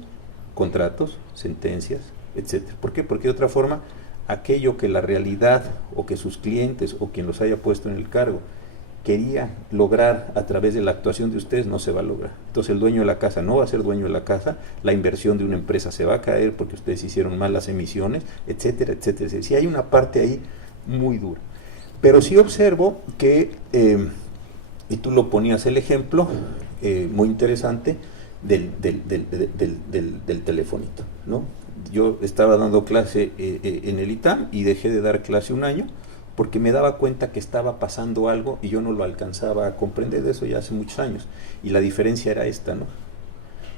contratos, sentencias, etcétera. ¿Por qué? Porque de otra forma aquello que la realidad o que sus clientes o quien los haya puesto en el cargo quería lograr a través de la actuación de ustedes, no se va a lograr. Entonces el dueño de la casa no va a ser dueño de la casa, la inversión de una empresa se va a caer porque ustedes hicieron mal las emisiones, etcétera, etcétera. Sí hay una parte ahí muy dura. Pero sí observo que, y tú lo ponías el ejemplo, muy interesante, del telefonito, ¿no? Yo estaba dando clase en el ITAM y dejé de dar clase un año porque me daba cuenta que estaba pasando algo y yo no lo alcanzaba a comprender, de eso ya hace muchos años. Y la diferencia era esta, ¿no?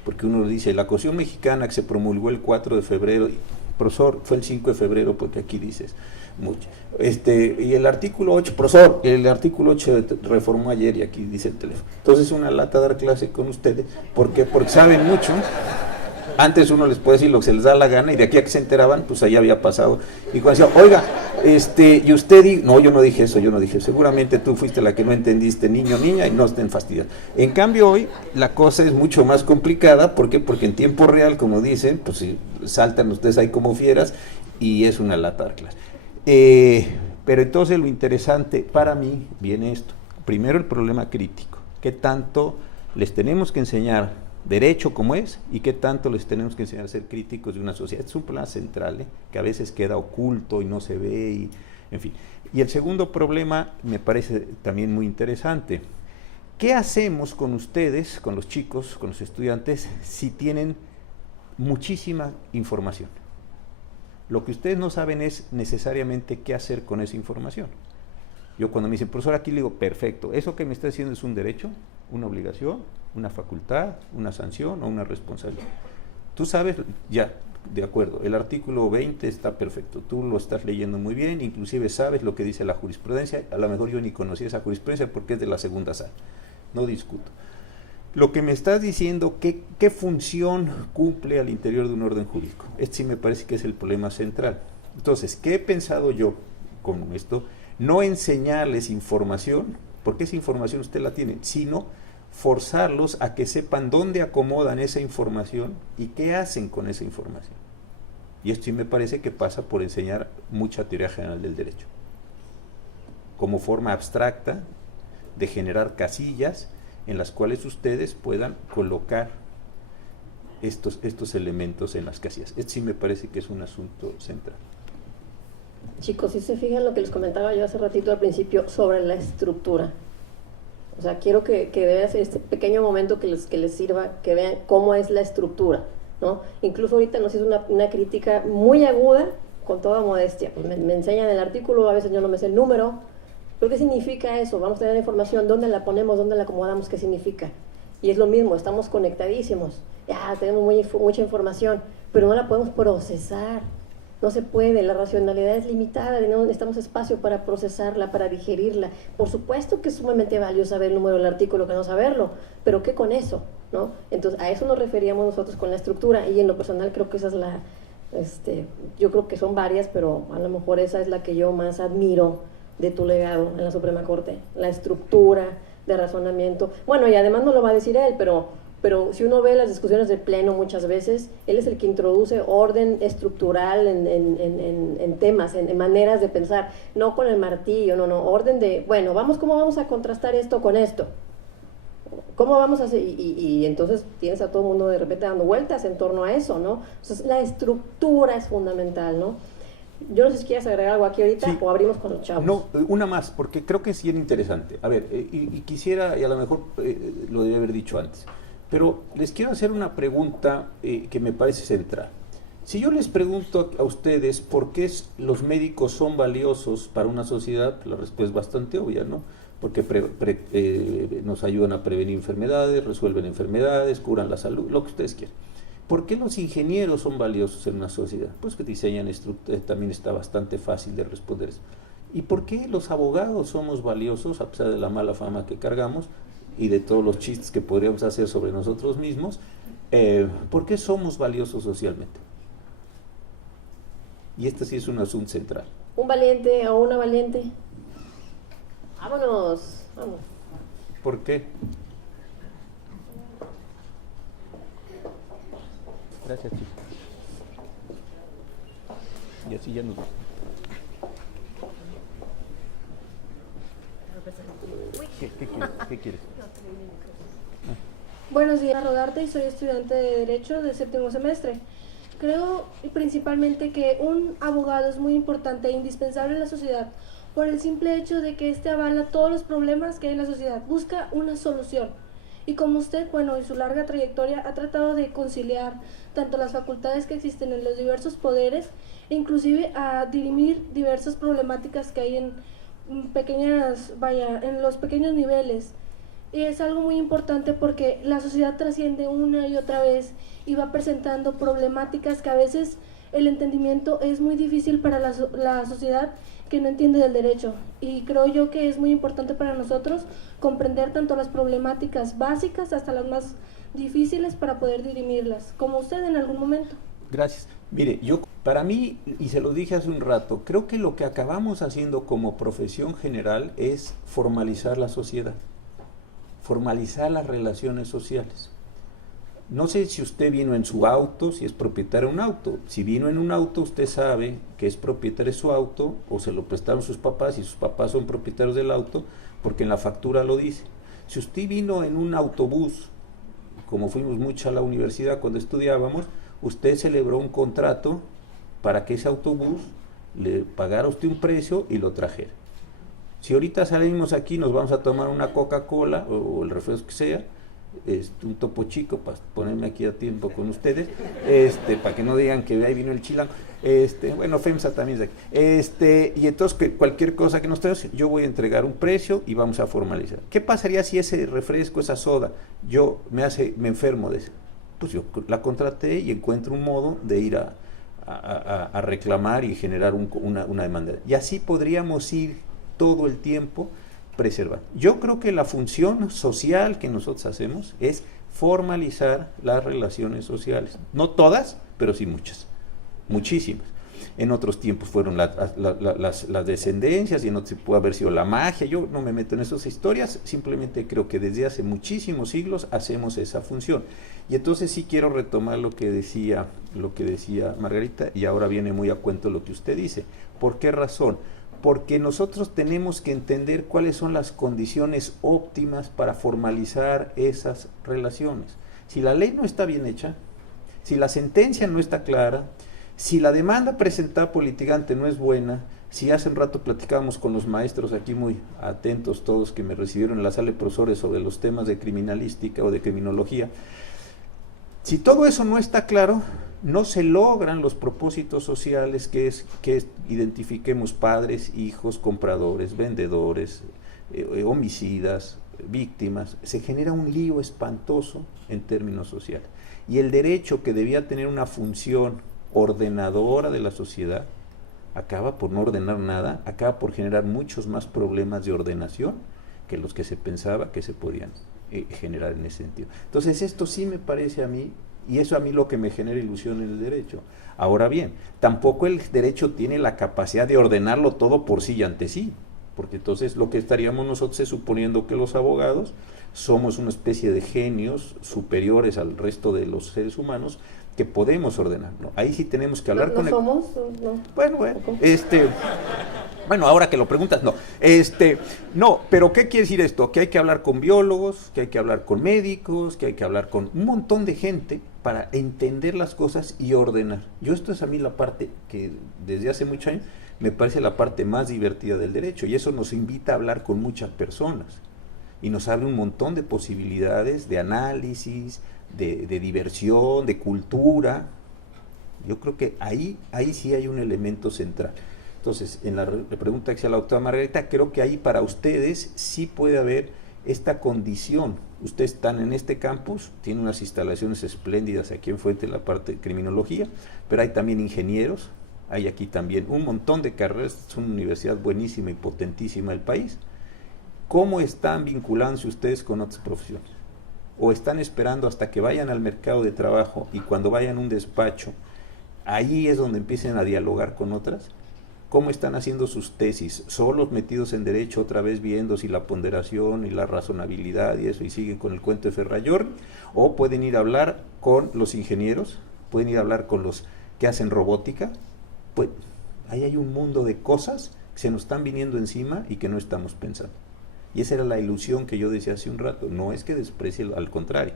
Porque uno dice, la Constitución mexicana que se promulgó el 4 de febrero, profesor, fue el 5 de febrero porque aquí dices mucho. Y el artículo 8, profesor, el artículo 8 reformó ayer y aquí dice el teléfono. Entonces es una lata dar clase con ustedes, ¿por qué? Porque saben mucho. Antes uno les puede decir lo que se les da la gana y de aquí a que se enteraban, pues ahí había pasado. Y cuando decía, oiga, y usted no, yo no dije eso, seguramente tú fuiste la que no entendiste, niño, niña, y no estén fastidiados. En cambio hoy la cosa es mucho más complicada, ¿por qué? Porque en tiempo real, como dicen, pues saltan ustedes ahí como fieras y es una lata dar clase. Pero entonces lo interesante para mí viene esto. Primero el problema crítico, ¿qué tanto les tenemos que enseñar derecho como es y qué tanto les tenemos que enseñar a ser críticos de una sociedad? Es un problema central, que a veces queda oculto y no se ve, y, en fin. Y el segundo problema me parece también muy interesante. ¿Qué hacemos con ustedes, con los chicos, con los estudiantes, si tienen muchísima información? Lo que ustedes no saben es necesariamente qué hacer con esa información. Yo cuando me dicen, profesor, aquí le digo, perfecto, ¿eso que me está diciendo es un derecho, una obligación, una facultad, una sanción o una responsabilidad? Tú sabes, ya, de acuerdo, el artículo 20 está perfecto, tú lo estás leyendo muy bien, inclusive sabes lo que dice la jurisprudencia, a lo mejor yo ni conocía esa jurisprudencia porque es de la segunda sala, no discuto. Lo que me estás diciendo, ¿qué función cumple al interior de un orden jurídico? Este sí me parece que es el problema central. Entonces, ¿qué he pensado yo con esto? No enseñarles información, porque esa información usted la tiene, sino forzarlos a que sepan dónde acomodan esa información y qué hacen con esa información. Y esto sí me parece que pasa por enseñar mucha teoría general del derecho, como forma abstracta de generar casillas en las cuales ustedes puedan colocar estos elementos en las casillas. Esto sí me parece que es un asunto central. Chicos, si se fijan lo que les comentaba yo hace ratito al principio sobre la estructura. O sea, quiero que vean este pequeño momento que les sirva, que vean cómo es la estructura, ¿no? Incluso ahorita nos hizo una crítica muy aguda, con toda modestia. Pues me enseñan el artículo, a veces yo no me sé el número. ¿Pero qué significa eso? Vamos a tener la información, ¿dónde la ponemos, dónde la acomodamos, qué significa? Y es lo mismo, estamos conectadísimos, ya tenemos mucha información, pero no la podemos procesar. No se puede, la racionalidad es limitada, necesitamos espacio para procesarla, para digerirla. Por supuesto que es sumamente valioso saber el número del artículo que no saberlo, pero ¿qué con eso? ¿No? Entonces, a eso nos referíamos nosotros con la estructura, y en lo personal creo que esa es la, yo creo que son varias, pero a lo mejor esa es la que yo más admiro de tu legado en la Suprema Corte, la estructura de razonamiento. Bueno, y además no lo va a decir él, pero pero si uno ve las discusiones del Pleno muchas veces, él es el que introduce orden estructural en temas, en maneras de pensar, no con el martillo, no, orden de, bueno, ¿cómo vamos a contrastar esto con esto? ¿Cómo vamos a hacer? Y entonces tienes a todo el mundo de repente dando vueltas en torno a eso, ¿no? Entonces la estructura es fundamental, ¿no? Yo no sé si quieres agregar algo aquí ahorita, sí, o abrimos con los chavos. No, una más, porque creo que es bien interesante. A ver, y quisiera, y a lo mejor lo debí haber dicho antes, pero les quiero hacer una pregunta que me parece central. Si yo les pregunto a ustedes por qué los médicos son valiosos para una sociedad, la respuesta es bastante obvia, ¿no? Porque nos ayudan a prevenir enfermedades, resuelven enfermedades, curan la salud, lo que ustedes quieran. ¿Por qué los ingenieros son valiosos en una sociedad? Pues que diseñan estructuras, también está bastante fácil de responder eso. ¿Y por qué los abogados somos valiosos, a pesar de la mala fama que cargamos y de todos los chistes que podríamos hacer sobre nosotros mismos? ¿Por qué somos valiosos socialmente? Y este sí es un asunto central. ¿Un valiente o una valiente? Vámonos, vamos. ¿Por qué? Gracias, chicos. Y así ya nos vamos. ¿Qué quieres? Buenos días, Rodarte, y soy estudiante de Derecho del 7º semestre. Creo principalmente que un abogado es muy importante e indispensable en la sociedad por el simple hecho de que éste avala todos los problemas que hay en la sociedad, busca una solución. Y como usted, en su larga trayectoria ha tratado de conciliar tanto las facultades que existen en los diversos poderes e inclusive a dirimir diversas problemáticas que hay en los pequeños niveles. Y es algo muy importante porque la sociedad trasciende una y otra vez y va presentando problemáticas que a veces el entendimiento es muy difícil para la sociedad que no entiende del derecho. Y creo yo que es muy importante para nosotros comprender tanto las problemáticas básicas hasta las más difíciles para poder dirimirlas, como usted en algún momento. Gracias. Mire, para mí, y se lo dije hace un rato, creo que lo que acabamos haciendo como profesión general es formalizar la sociedad, formalizar las relaciones sociales. No sé si usted vino en su auto, si es propietario de un auto. Si vino en un auto, usted sabe que es propietario de su auto, o se lo prestaron sus papás, y sus papás son propietarios del auto, porque en la factura lo dice. Si usted vino en un autobús, como fuimos mucho a la universidad cuando estudiábamos, usted celebró un contrato para que ese autobús le pagara a usted un precio y lo trajera. Si ahorita salimos aquí, nos vamos a tomar una Coca-Cola, o el refresco que sea, un Topo Chico, para ponerme aquí a tiempo con ustedes, para que no digan que ahí vino el chilango, FEMSA también es de aquí, y entonces cualquier cosa que nos traes, yo voy a entregar un precio y vamos a formalizar. ¿Qué pasaría si ese refresco, esa soda, me enfermo de eso? Pues yo la contraté y encuentro un modo de ir a reclamar y generar una demanda. Y así podríamos ir todo el tiempo preservar. Yo creo que la función social que nosotros hacemos es formalizar las relaciones sociales. No todas, pero sí muchas, muchísimas. En otros tiempos fueron las descendencias, y en otros puede haber sido la magia. Yo no me meto en esas historias, simplemente creo que desde hace muchísimos siglos hacemos esa función. Y entonces sí quiero retomar lo que decía Margarita, y ahora viene muy a cuento lo que usted dice. ¿Por qué razón? Porque nosotros tenemos que entender cuáles son las condiciones óptimas para formalizar esas relaciones. Si la ley no está bien hecha, si la sentencia no está clara, si la demanda presentada por litigante no es buena, si hace un rato platicábamos con los maestros aquí muy atentos todos que me recibieron en la sala de profesores sobre los temas de criminalística o de criminología, si todo eso no está claro, no se logran los propósitos sociales que identifiquemos padres, hijos, compradores, vendedores, homicidas, víctimas. Se genera un lío espantoso en términos sociales. Y el derecho, que debía tener una función ordenadora de la sociedad, acaba por no ordenar nada, acaba por generar muchos más problemas de ordenación que los que se pensaba que se podían generar en ese sentido. Entonces esto sí me parece a mí, y eso a mí lo que me genera ilusión en el derecho. Ahora bien, tampoco el derecho tiene la capacidad de ordenarlo todo por sí y ante sí. porque entonces lo que estaríamos nosotros es suponiendo que los abogados somos una especie de genios superiores al resto de los seres humanos que podemos ordenar, ¿no? Ahí sí tenemos que hablar con ¿No somos? No. Bueno, bueno, ahora que lo preguntas, no. No, pero ¿qué quiere decir esto? Que hay que hablar con biólogos, que hay que hablar con médicos, que hay que hablar con un montón de gente para entender las cosas y ordenar. Esto es a mí la parte que desde hace muchos años me parece la parte más divertida del derecho, y eso nos invita a hablar con muchas personas y nos abre un montón de posibilidades de análisis, de diversión, de cultura. Yo creo que ahí sí hay un elemento central. Entonces, en la pregunta que hacía la doctora Margarita, creo que ahí para ustedes sí puede haber esta condición. Ustedes están en este campus, tienen unas instalaciones espléndidas aquí en Fuente, en la parte de criminología, pero hay también ingenieros, hay aquí también un montón de carreras, es una universidad buenísima y potentísima del país. ¿Cómo están vinculándose ustedes con otras profesiones? ¿O están esperando hasta que vayan al mercado de trabajo y cuando vayan a un despacho, ahí es donde empiecen a dialogar con otras? ¿Cómo están haciendo sus tesis? ¿Solos metidos en derecho otra vez viendo si la ponderación y la razonabilidad y eso y siguen con el cuento de Ferrayol? ¿O pueden ir a hablar con los ingenieros? ¿Pueden ir a hablar con los que hacen robótica? Pues ahí hay un mundo de cosas que se nos están viniendo encima y que no estamos pensando. Y esa era la ilusión que yo decía hace un rato. No es que desprecie, al contrario,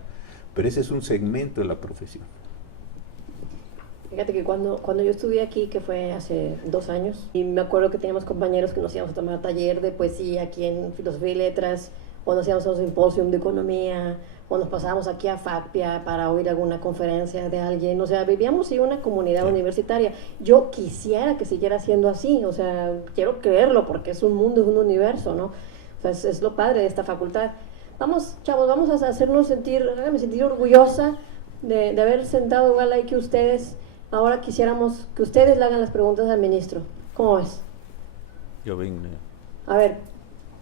pero ese es un segmento de la profesión. Fíjate que cuando yo estudié aquí, que fue hace 2 años, y me acuerdo que teníamos compañeros que nos íbamos a tomar taller de poesía aquí en Filosofía y Letras, o nos íbamos a un simposio de economía, o nos pasábamos aquí a FACPIA para oír alguna conferencia de alguien. O sea, vivíamos en una comunidad universitaria. Yo quisiera que siguiera siendo así, o sea, quiero creerlo porque es un mundo, es un universo, ¿no? O sea, es lo padre de esta facultad. Vamos, chavos, vamos a hacernos sentir, háganme sentir orgullosa de haber sentado igual ahí que ustedes. Ahora quisiéramos que ustedes le hagan las preguntas al ministro. ¿Cómo ves? Yo vengo. A ver,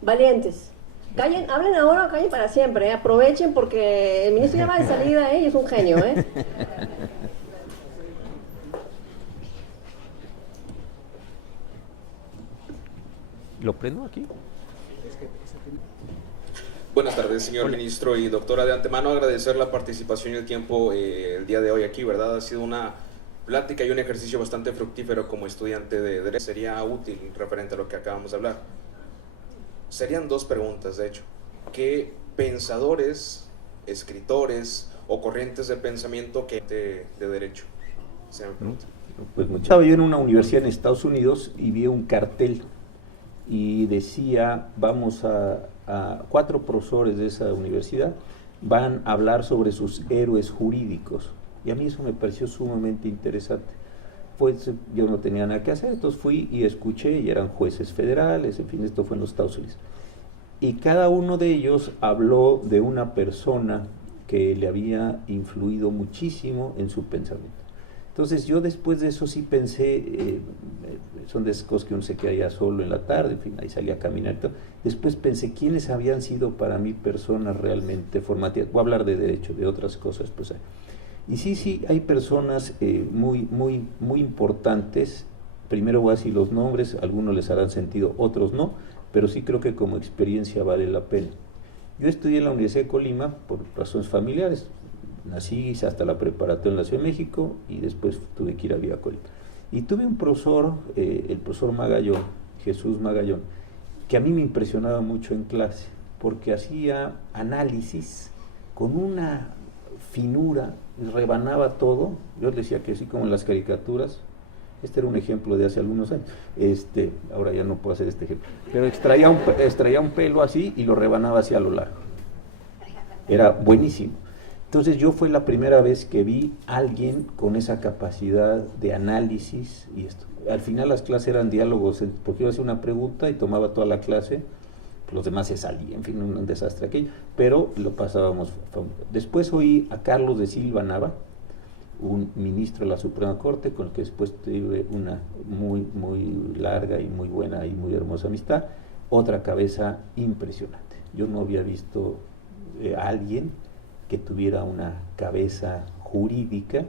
valientes. Callen, hablen ahora o callen para siempre, ¿eh? Aprovechen porque el ministro ya va de salida, y es un genio, ¿eh? ¿Lo prendo aquí? Buenas tardes, señor ministro y doctora. De antemano agradecer la participación y el tiempo el día de hoy aquí, ¿verdad? Ha sido una plática y un ejercicio bastante fructífero como estudiante de Derecho. Sería útil referente a lo que acabamos de hablar. Serían 2 preguntas, de hecho. ¿Qué pensadores, escritores o corrientes de pensamiento que de Derecho? Pues estaba yo en una universidad en Estados Unidos y vi un cartel y decía, vamos a 4 profesores de esa universidad van a hablar sobre sus héroes jurídicos, y a mí eso me pareció sumamente interesante. Pues yo no tenía nada que hacer, entonces fui y escuché, y eran jueces federales, en fin, esto fue en los Estados Unidos, y cada uno de ellos habló de una persona que le había influido muchísimo en su pensamiento. Entonces yo después de eso sí pensé, son de esas cosas que uno se queda ya solo en la tarde, en fin, ahí salí a caminar y todo. Después pensé quiénes habían sido para mí personas realmente formativas. Voy a hablar de derecho, de otras cosas, pues. Y sí, hay personas muy importantes. Primero voy a decir los nombres, algunos les harán sentido, otros no, pero sí creo que como experiencia vale la pena. Yo estudié en la Universidad de Colima por razones familiares. Nací hasta la preparatoria en la Ciudad de México y después tuve que ir a Vía Colima. Y tuve un profesor, el profesor Magallón, Jesús Magallón, que a mí me impresionaba mucho en clase, porque hacía análisis con una finura, rebanaba todo. Yo le decía que así como en las caricaturas, este era un ejemplo de hace algunos años, ahora ya no puedo hacer este ejemplo, pero extraía un pelo así y lo rebanaba hacia lo largo. Era buenísimo. Entonces yo fue la primera vez que vi a alguien con esa capacidad de análisis y esto. Al final las clases eran diálogos, porque yo hacía una pregunta y tomaba toda la clase, los demás se salían, en fin, un desastre aquello, pero lo pasábamos. Después oí a Carlos de Silva Nava, un ministro de la Suprema Corte, con el que después tuve una muy larga y muy buena y muy hermosa amistad. Otra cabeza impresionante. Yo no había visto a alguien que tuviera una cabeza jurídica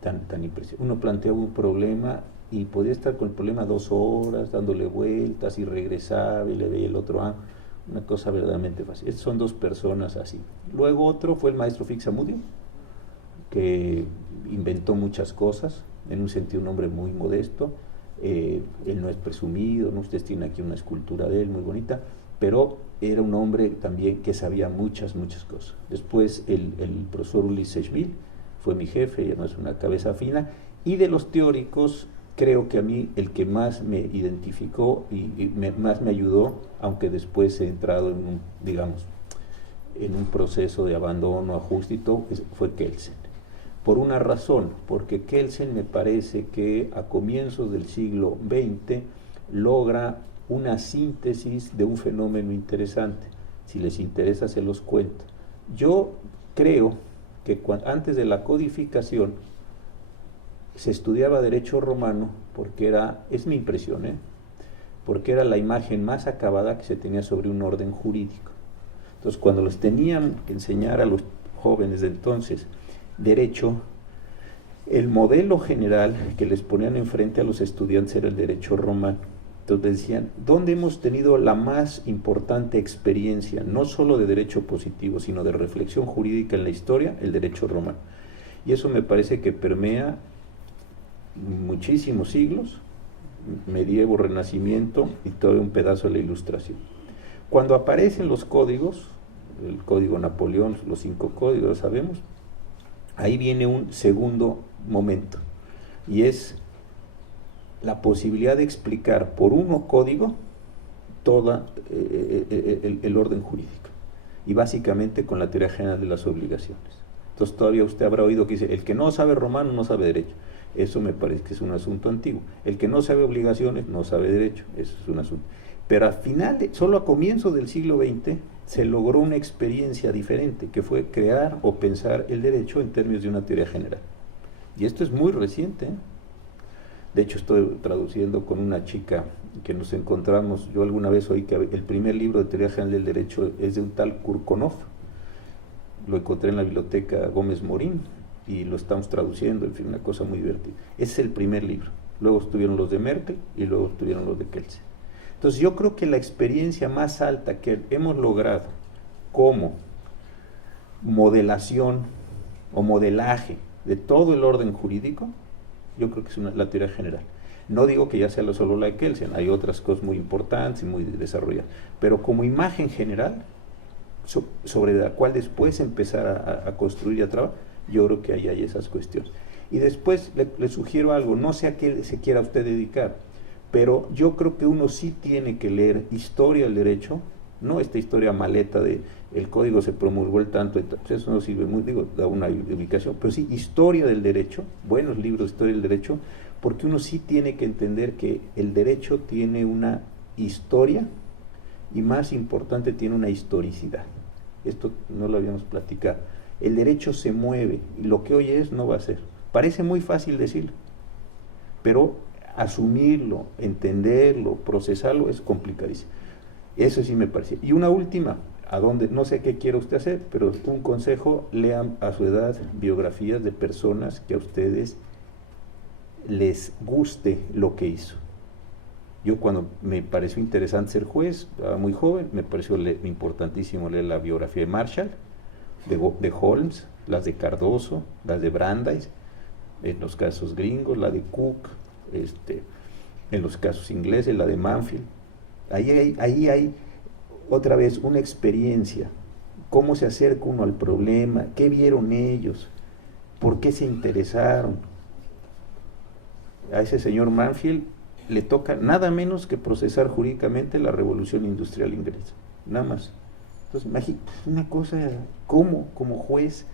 tan impresionante. Uno planteaba un problema y podía estar con el problema 2 horas, dándole vueltas y regresaba y le veía el otro ángulo. Una cosa verdaderamente fácil. Estas son 2 personas así. Luego otro fue el maestro Fixamudio, que inventó muchas cosas, en un sentido un hombre muy modesto. Él no es presumido, ¿no? Ustedes tienen aquí una escultura de él muy bonita, pero era un hombre también que sabía muchas cosas. Después el profesor Ulises Schmil fue mi jefe, ya no es una cabeza fina, y de los teóricos creo que a mí el que más me identificó y más me ayudó, aunque después he entrado en un, digamos, en un proceso de abandono, ajuste y todo, fue Kelsen. Por una razón, porque Kelsen me parece que a comienzos del siglo XX logra una síntesis de un fenómeno interesante. Si les interesa, se los cuento. Yo creo que antes de la codificación se estudiaba derecho romano porque es mi impresión, porque era la imagen más acabada que se tenía sobre un orden jurídico. Entonces, cuando les tenían que enseñar a los jóvenes de entonces derecho, el modelo general que les ponían enfrente a los estudiantes era el derecho romano. Entonces decían, ¿dónde hemos tenido la más importante experiencia, no solo de derecho positivo, sino de reflexión jurídica en la historia? El derecho romano. Y eso me parece que permea muchísimos siglos, medievo, renacimiento y todo un pedazo de la Ilustración. Cuando aparecen los códigos, el código Napoleón, los 5 códigos, lo sabemos, ahí viene un segundo momento, y es la posibilidad de explicar por un código todo el orden jurídico, y básicamente con la teoría general de las obligaciones. Entonces todavía usted habrá oído que dice, el que no sabe romano no sabe derecho. Eso me parece que es un asunto antiguo. El que no sabe obligaciones no sabe derecho, eso es un asunto. Pero al final, solo a comienzos del siglo XX, se logró una experiencia diferente, que fue crear o pensar el derecho en términos de una teoría general. Y esto es muy reciente, De hecho, estoy traduciendo con una chica que nos encontramos. Yo alguna vez oí que el primer libro de teoría general del derecho es de un tal Kurkonov. Lo encontré en la biblioteca Gómez Morín y lo estamos traduciendo, en fin, una cosa muy divertida. Es el primer libro. Luego estuvieron los de Merkel y luego estuvieron los de Kelsen. Entonces yo creo que la experiencia más alta que hemos logrado como modelación o modelaje de todo el orden jurídico, yo creo que es la teoría general. No digo que ya sea solo la de Kelsen, hay otras cosas muy importantes y muy desarrolladas, pero como imagen general, sobre la cual después empezar a construir y a trabajar, yo creo que ahí hay esas cuestiones. Y después le sugiero algo, no sé a qué se quiera usted dedicar, pero yo creo que uno sí tiene que leer historia del derecho, no esta historia maleta de el código se promulgó el tanto, pues eso no sirve muy, digo, da una ubicación, pero sí historia del derecho, buenos libros de historia del derecho, porque uno sí tiene que entender que el derecho tiene una historia y más importante tiene una historicidad. Esto no lo habíamos platicado. El derecho se mueve y lo que hoy es no va a ser. Parece muy fácil decirlo, pero asumirlo, entenderlo, procesarlo es complicadísimo. Eso sí me parece. Y una última, a donde no sé qué quiere usted hacer, pero un consejo: lean a su edad biografías de personas que a ustedes les guste lo que hizo. Yo cuando me pareció interesante ser juez, muy joven, me pareció importantísimo leer la biografía de Marshall, de Holmes, las de Cardoso, las de Brandeis, en los casos gringos, la de Cook, en los casos ingleses, la de Mansfield. Ahí hay otra vez una experiencia, cómo se acerca uno al problema, qué vieron ellos, por qué se interesaron. A ese señor Mansfield le toca nada menos que procesar jurídicamente la revolución industrial inglesa, nada más. Entonces, imagínate, una cosa, cómo como juez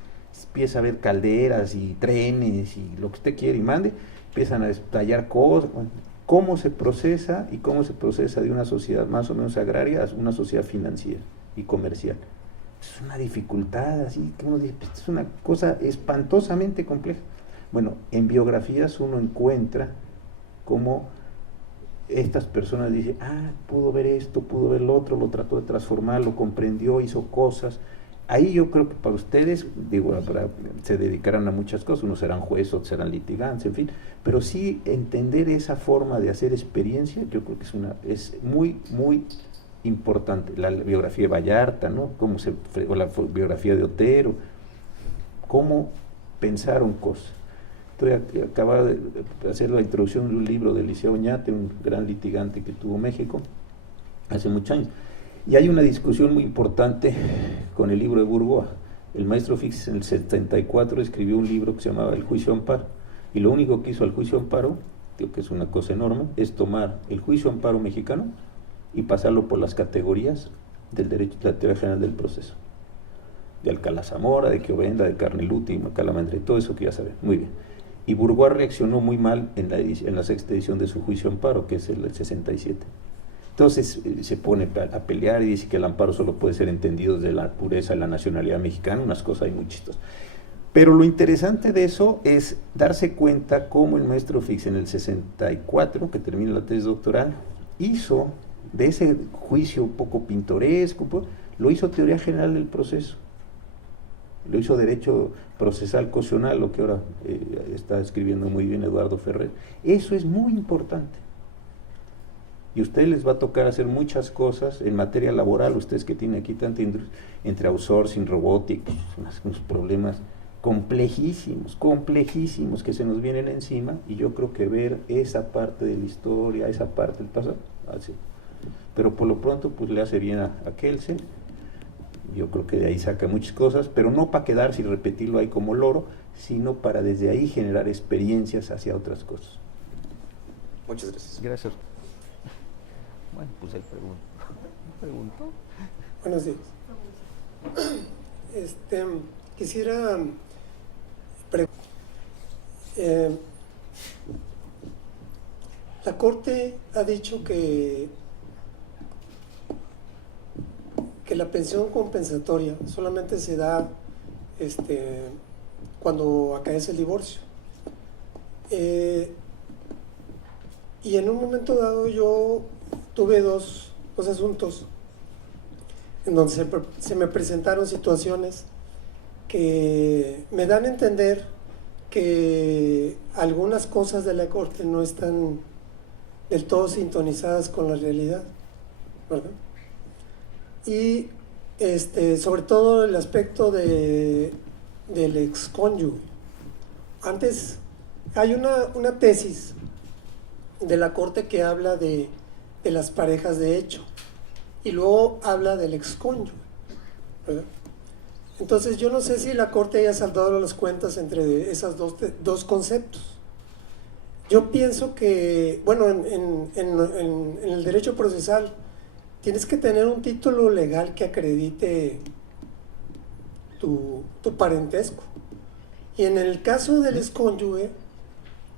empieza a ver calderas y trenes y lo que usted quiere y mande, empiezan a estallar cosas, cómo se procesa y cómo se procesa de una sociedad más o menos agraria a una sociedad financiera y comercial. Es una dificultad así, que uno dice, es una cosa espantosamente compleja. Bueno, en biografías uno encuentra cómo estas personas dicen, pudo ver esto, pudo ver lo otro, lo trató de transformar, lo comprendió, hizo cosas. Ahí yo creo que para ustedes, digo, se dedicarán a muchas cosas, unos serán jueces, otros serán litigantes, en fin, pero sí entender esa forma de hacer experiencia, yo creo que es muy, muy importante. La biografía de Vallarta, ¿no? O la biografía de Otero, cómo pensaron cosas. Acababa de hacer la introducción de un libro de Eliseo Oñate, un gran litigante que tuvo México hace muchos años. Y hay una discusión muy importante con el libro de Burgoa. El maestro Fix en el 74 escribió un libro que se llamaba El juicio amparo. Y lo único que hizo al juicio amparo, digo que es una cosa enorme, es tomar el juicio amparo mexicano y pasarlo por las categorías del derecho, de la teoría general del proceso. De Alcalá Zamora, de Queovenda, de Carneluti, Macalamandre, todo eso que ya saben. Muy bien. Y Burgoa reaccionó muy mal en la sexta edición de su juicio amparo, que es el 67. Entonces se pone a pelear y dice que el amparo solo puede ser entendido desde la pureza de la nacionalidad mexicana, unas cosas ahí muy chistosas. Pero lo interesante de eso es darse cuenta cómo el maestro Fix en el 64, que termina la tesis doctoral, hizo de ese juicio un poco pintoresco, lo hizo teoría general del proceso, lo hizo derecho procesal constitucional, lo que ahora está escribiendo muy bien Eduardo Ferrer. Eso es muy importante. Y a ustedes les va a tocar hacer muchas cosas en materia laboral, ustedes que tienen aquí tanta industria, entre outsourcing, robótica, unos problemas complejísimos que se nos vienen encima, y yo creo que ver esa parte de la historia, esa parte del pasado, así. Pero por lo pronto pues le hace bien a Kelsen, yo creo que de ahí saca muchas cosas, pero no para quedarse y repetirlo ahí como loro, sino para desde ahí generar experiencias hacia otras cosas. Muchas gracias. Gracias. Bueno, pues él preguntó. Buenos días. Quisiera la Corte ha dicho que la pensión compensatoria solamente se da cuando acaece el divorcio. Y en un momento dado yo tuve dos asuntos en donde se me presentaron situaciones que me dan a entender que algunas cosas de la Corte no están del todo sintonizadas con la realidad, ¿verdad? Y sobre todo el aspecto del excónyuge. Antes hay una tesis de la Corte que habla de las parejas de hecho y luego habla del excónyuge, ¿verdad? Entonces yo no sé si la Corte haya saldado las cuentas entre esos dos conceptos. Yo pienso que, bueno, en el derecho procesal tienes que tener un título legal que acredite tu parentesco, y en el caso del excónyuge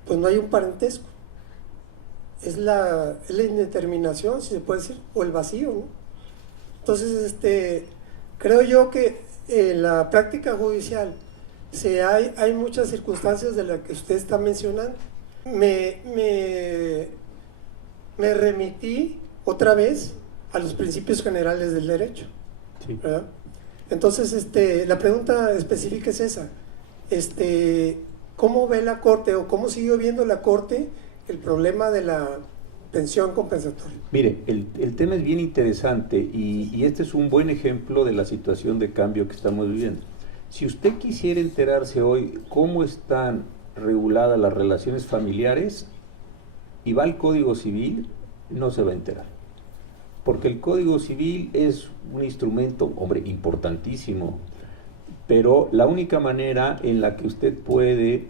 pues no hay un parentesco, es la indeterminación, si se puede decir, o el vacío, ¿no? Entonces creo yo que en la práctica judicial hay muchas circunstancias de las que usted está mencionando. Me remití otra vez a los principios generales del derecho, sí, ¿verdad? Entonces la pregunta específica es esa, ¿cómo ve la Corte o cómo siguió viendo la Corte el problema de la pensión compensatoria? Mire, el tema es bien interesante y este es un buen ejemplo de la situación de cambio que estamos viviendo. Si usted quisiera enterarse hoy cómo están reguladas las relaciones familiares y va al Código Civil, no se va a enterar. Porque el Código Civil es un instrumento, hombre, importantísimo, pero la única manera en la que usted puede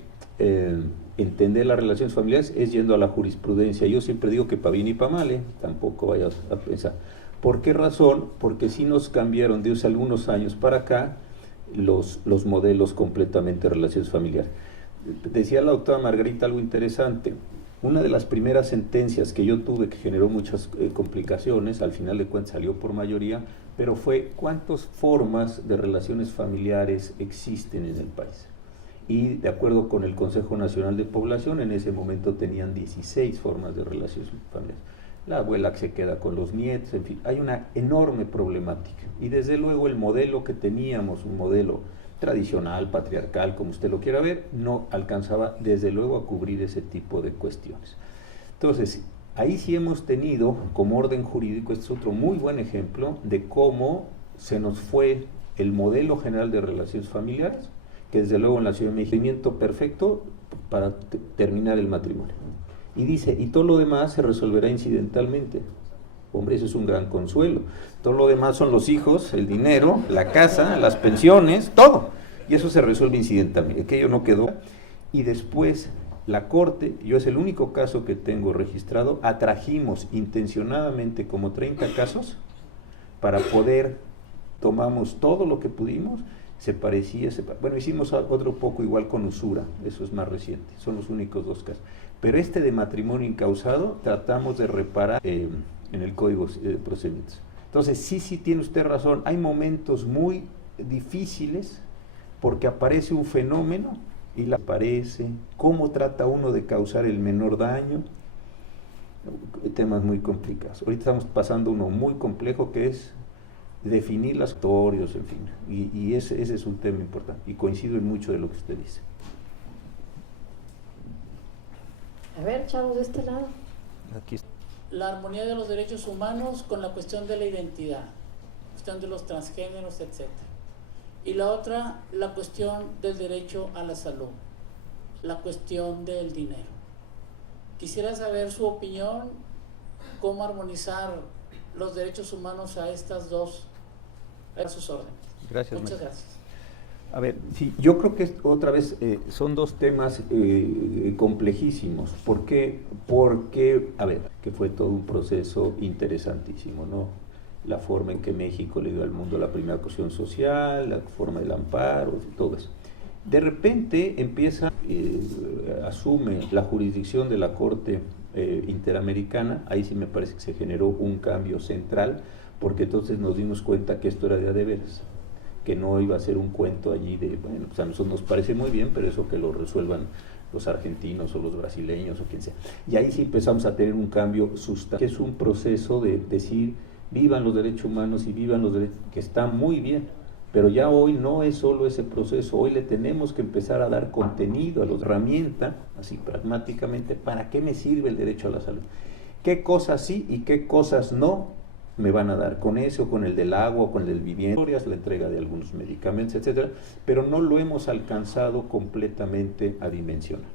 entender las relaciones familiares es yendo a la jurisprudencia. Yo siempre digo que para bien y para mal, tampoco vaya a pensar. ¿Por qué razón? Porque sí nos cambiaron de hace algunos años para acá los modelos completamente de relaciones familiares. Decía la doctora Margarita algo interesante. Una de las primeras sentencias que yo tuve, que generó muchas complicaciones, al final de cuentas salió por mayoría, pero fue ¿cuántas formas de relaciones familiares existen en el país? Y de acuerdo con el Consejo Nacional de Población, en ese momento tenían 16 formas de relaciones familiares. la abuela que se queda con los nietos, en fin, hay una enorme problemática. Y desde luego el modelo que teníamos, un modelo tradicional, patriarcal, como usted lo quiera ver, no alcanzaba desde luego a cubrir ese tipo de cuestiones. Entonces, ahí sí hemos tenido, como orden jurídico, este es otro muy buen ejemplo de cómo se nos fue el modelo general de relaciones familiares, que desde luego en la Ciudad de México, perfecto para terminar el matrimonio. Y dice, y todo lo demás se resolverá incidentalmente. Hombre, eso es un gran consuelo. Todo lo demás son los hijos, el dinero, la casa, las pensiones, todo. Y eso se resuelve incidentalmente. Aquello no quedó. Y después la Corte, yo es el único caso que tengo registrado, atrajimos intencionadamente como 30 casos para poder, tomamos todo lo que pudimos, bueno, hicimos otro poco igual con usura, eso es más reciente, son los únicos 2 casos. Pero este de matrimonio incausado tratamos de reparar en el Código de Procedimientos. Entonces, sí tiene usted razón, hay momentos muy difíciles porque aparece un fenómeno y la aparece, cómo trata uno de causar el menor daño, temas muy complicados. Ahorita estamos pasando uno muy complejo que es definir los actorios, en fin, y ese es un tema importante, y coincido en mucho de lo que usted dice. A ver, chavos, de este lado. Aquí está. La armonía de los derechos humanos con la cuestión de la identidad, cuestión de los transgéneros, etc. Y la otra, la cuestión del derecho a la salud, la cuestión del dinero. Quisiera saber su opinión, cómo armonizar los derechos humanos a estas dos, a sus órdenes. Gracias. Muchas gracias. A ver, sí, yo creo que otra vez son 2 temas complejísimos. ¿Por qué? Porque, a ver, que fue todo un proceso interesantísimo, ¿no? La forma en que México le dio al mundo la primera cuestión social, la forma del amparo, todo eso. De repente asume la jurisdicción de la Corte Interamericana, ahí sí me parece que se generó un cambio central, porque entonces nos dimos cuenta que esto era de veras, que no iba a ser un cuento allí de, bueno, pues a nosotros nos parece muy bien, pero eso que lo resuelvan los argentinos o los brasileños o quien sea. Y ahí sí empezamos a tener un cambio sustancial, que es un proceso de decir, vivan los derechos humanos y vivan los derechos, que está muy bien, pero ya hoy no es solo ese proceso, hoy le tenemos que empezar a dar contenido a la herramienta, así pragmáticamente, ¿para qué me sirve el derecho a la salud? ¿Qué cosas sí y qué cosas no me van a dar con ese o con el del agua o con el del vivienda, la entrega de algunos medicamentos, etcétera, pero no lo hemos alcanzado completamente a dimensionar.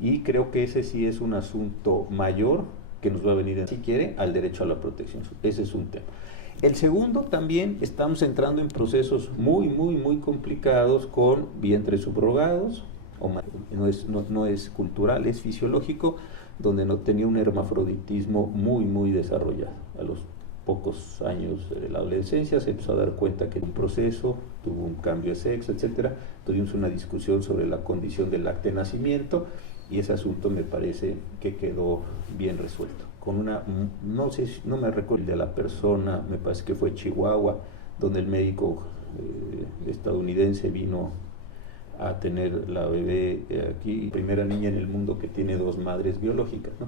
Y creo que ese sí es un asunto mayor que nos va a venir, si quiere, al derecho a la protección. Ese es un tema. El segundo, también estamos entrando en procesos muy complicados con vientres subrogados, no es cultural, es fisiológico, donde no tenía un hermafroditismo muy desarrollado. A los pocos años de la adolescencia se empezó a dar cuenta que un proceso, tuvo un cambio de sexo, etcétera. Tuvimos una discusión sobre la condición del acta de nacimiento y ese asunto me parece que quedó bien resuelto. Con una, no me recuerdo de la persona, me parece que fue Chihuahua, donde el médico estadounidense vino a tener la bebé aquí, primera niña en el mundo que tiene 2 madres biológicas, ¿no?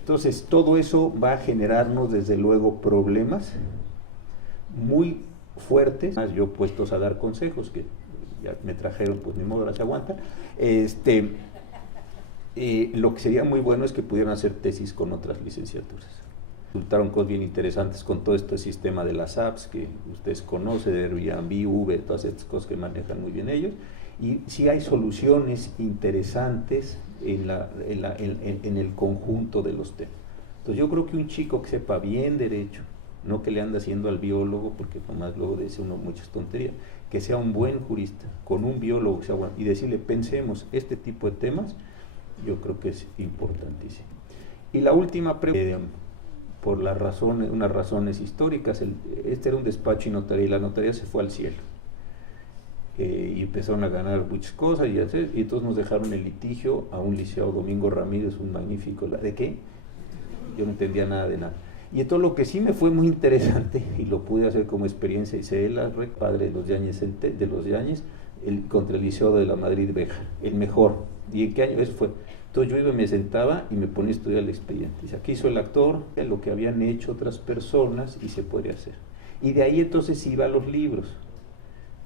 Entonces, todo eso va a generarnos, desde luego, problemas muy fuertes. Yo puestos a dar consejos, que ya me trajeron, pues ni modo, ahora se aguantan. Lo que sería muy bueno es que pudieran hacer tesis con otras licenciaturas. Resultaron cosas bien interesantes con todo este sistema de las apps que ustedes conocen, de Airbnb, Uber, todas estas cosas que manejan muy bien ellos. Y sí hay soluciones interesantes en el conjunto de los temas. Entonces yo creo que un chico que sepa bien derecho, no que le ande haciendo al biólogo, porque nomás luego dice uno muchas tonterías, que sea un buen jurista, con un biólogo que sea bueno, y decirle, pensemos este tipo de temas, yo creo que es importantísimo. Y la última pregunta, por unas razones históricas, este era un despacho y notaría, y la notaría se fue al cielo. Y empezaron a ganar muchas cosas y entonces nos dejaron el litigio a un licenciado Domingo Ramírez, un magnífico, ¿de qué? Yo no entendía nada de nada. Y entonces lo que sí me fue muy interesante, y lo pude hacer como experiencia, y sé el padre de los Yáñez, contra el Liceo de la Madrid Beja, el mejor. ¿Y en qué año eso fue? Entonces yo iba y me sentaba y me ponía a estudiar el expediente. Dice, aquí hizo el actor, lo que habían hecho otras personas y se podría hacer. Y de ahí entonces iba a los libros.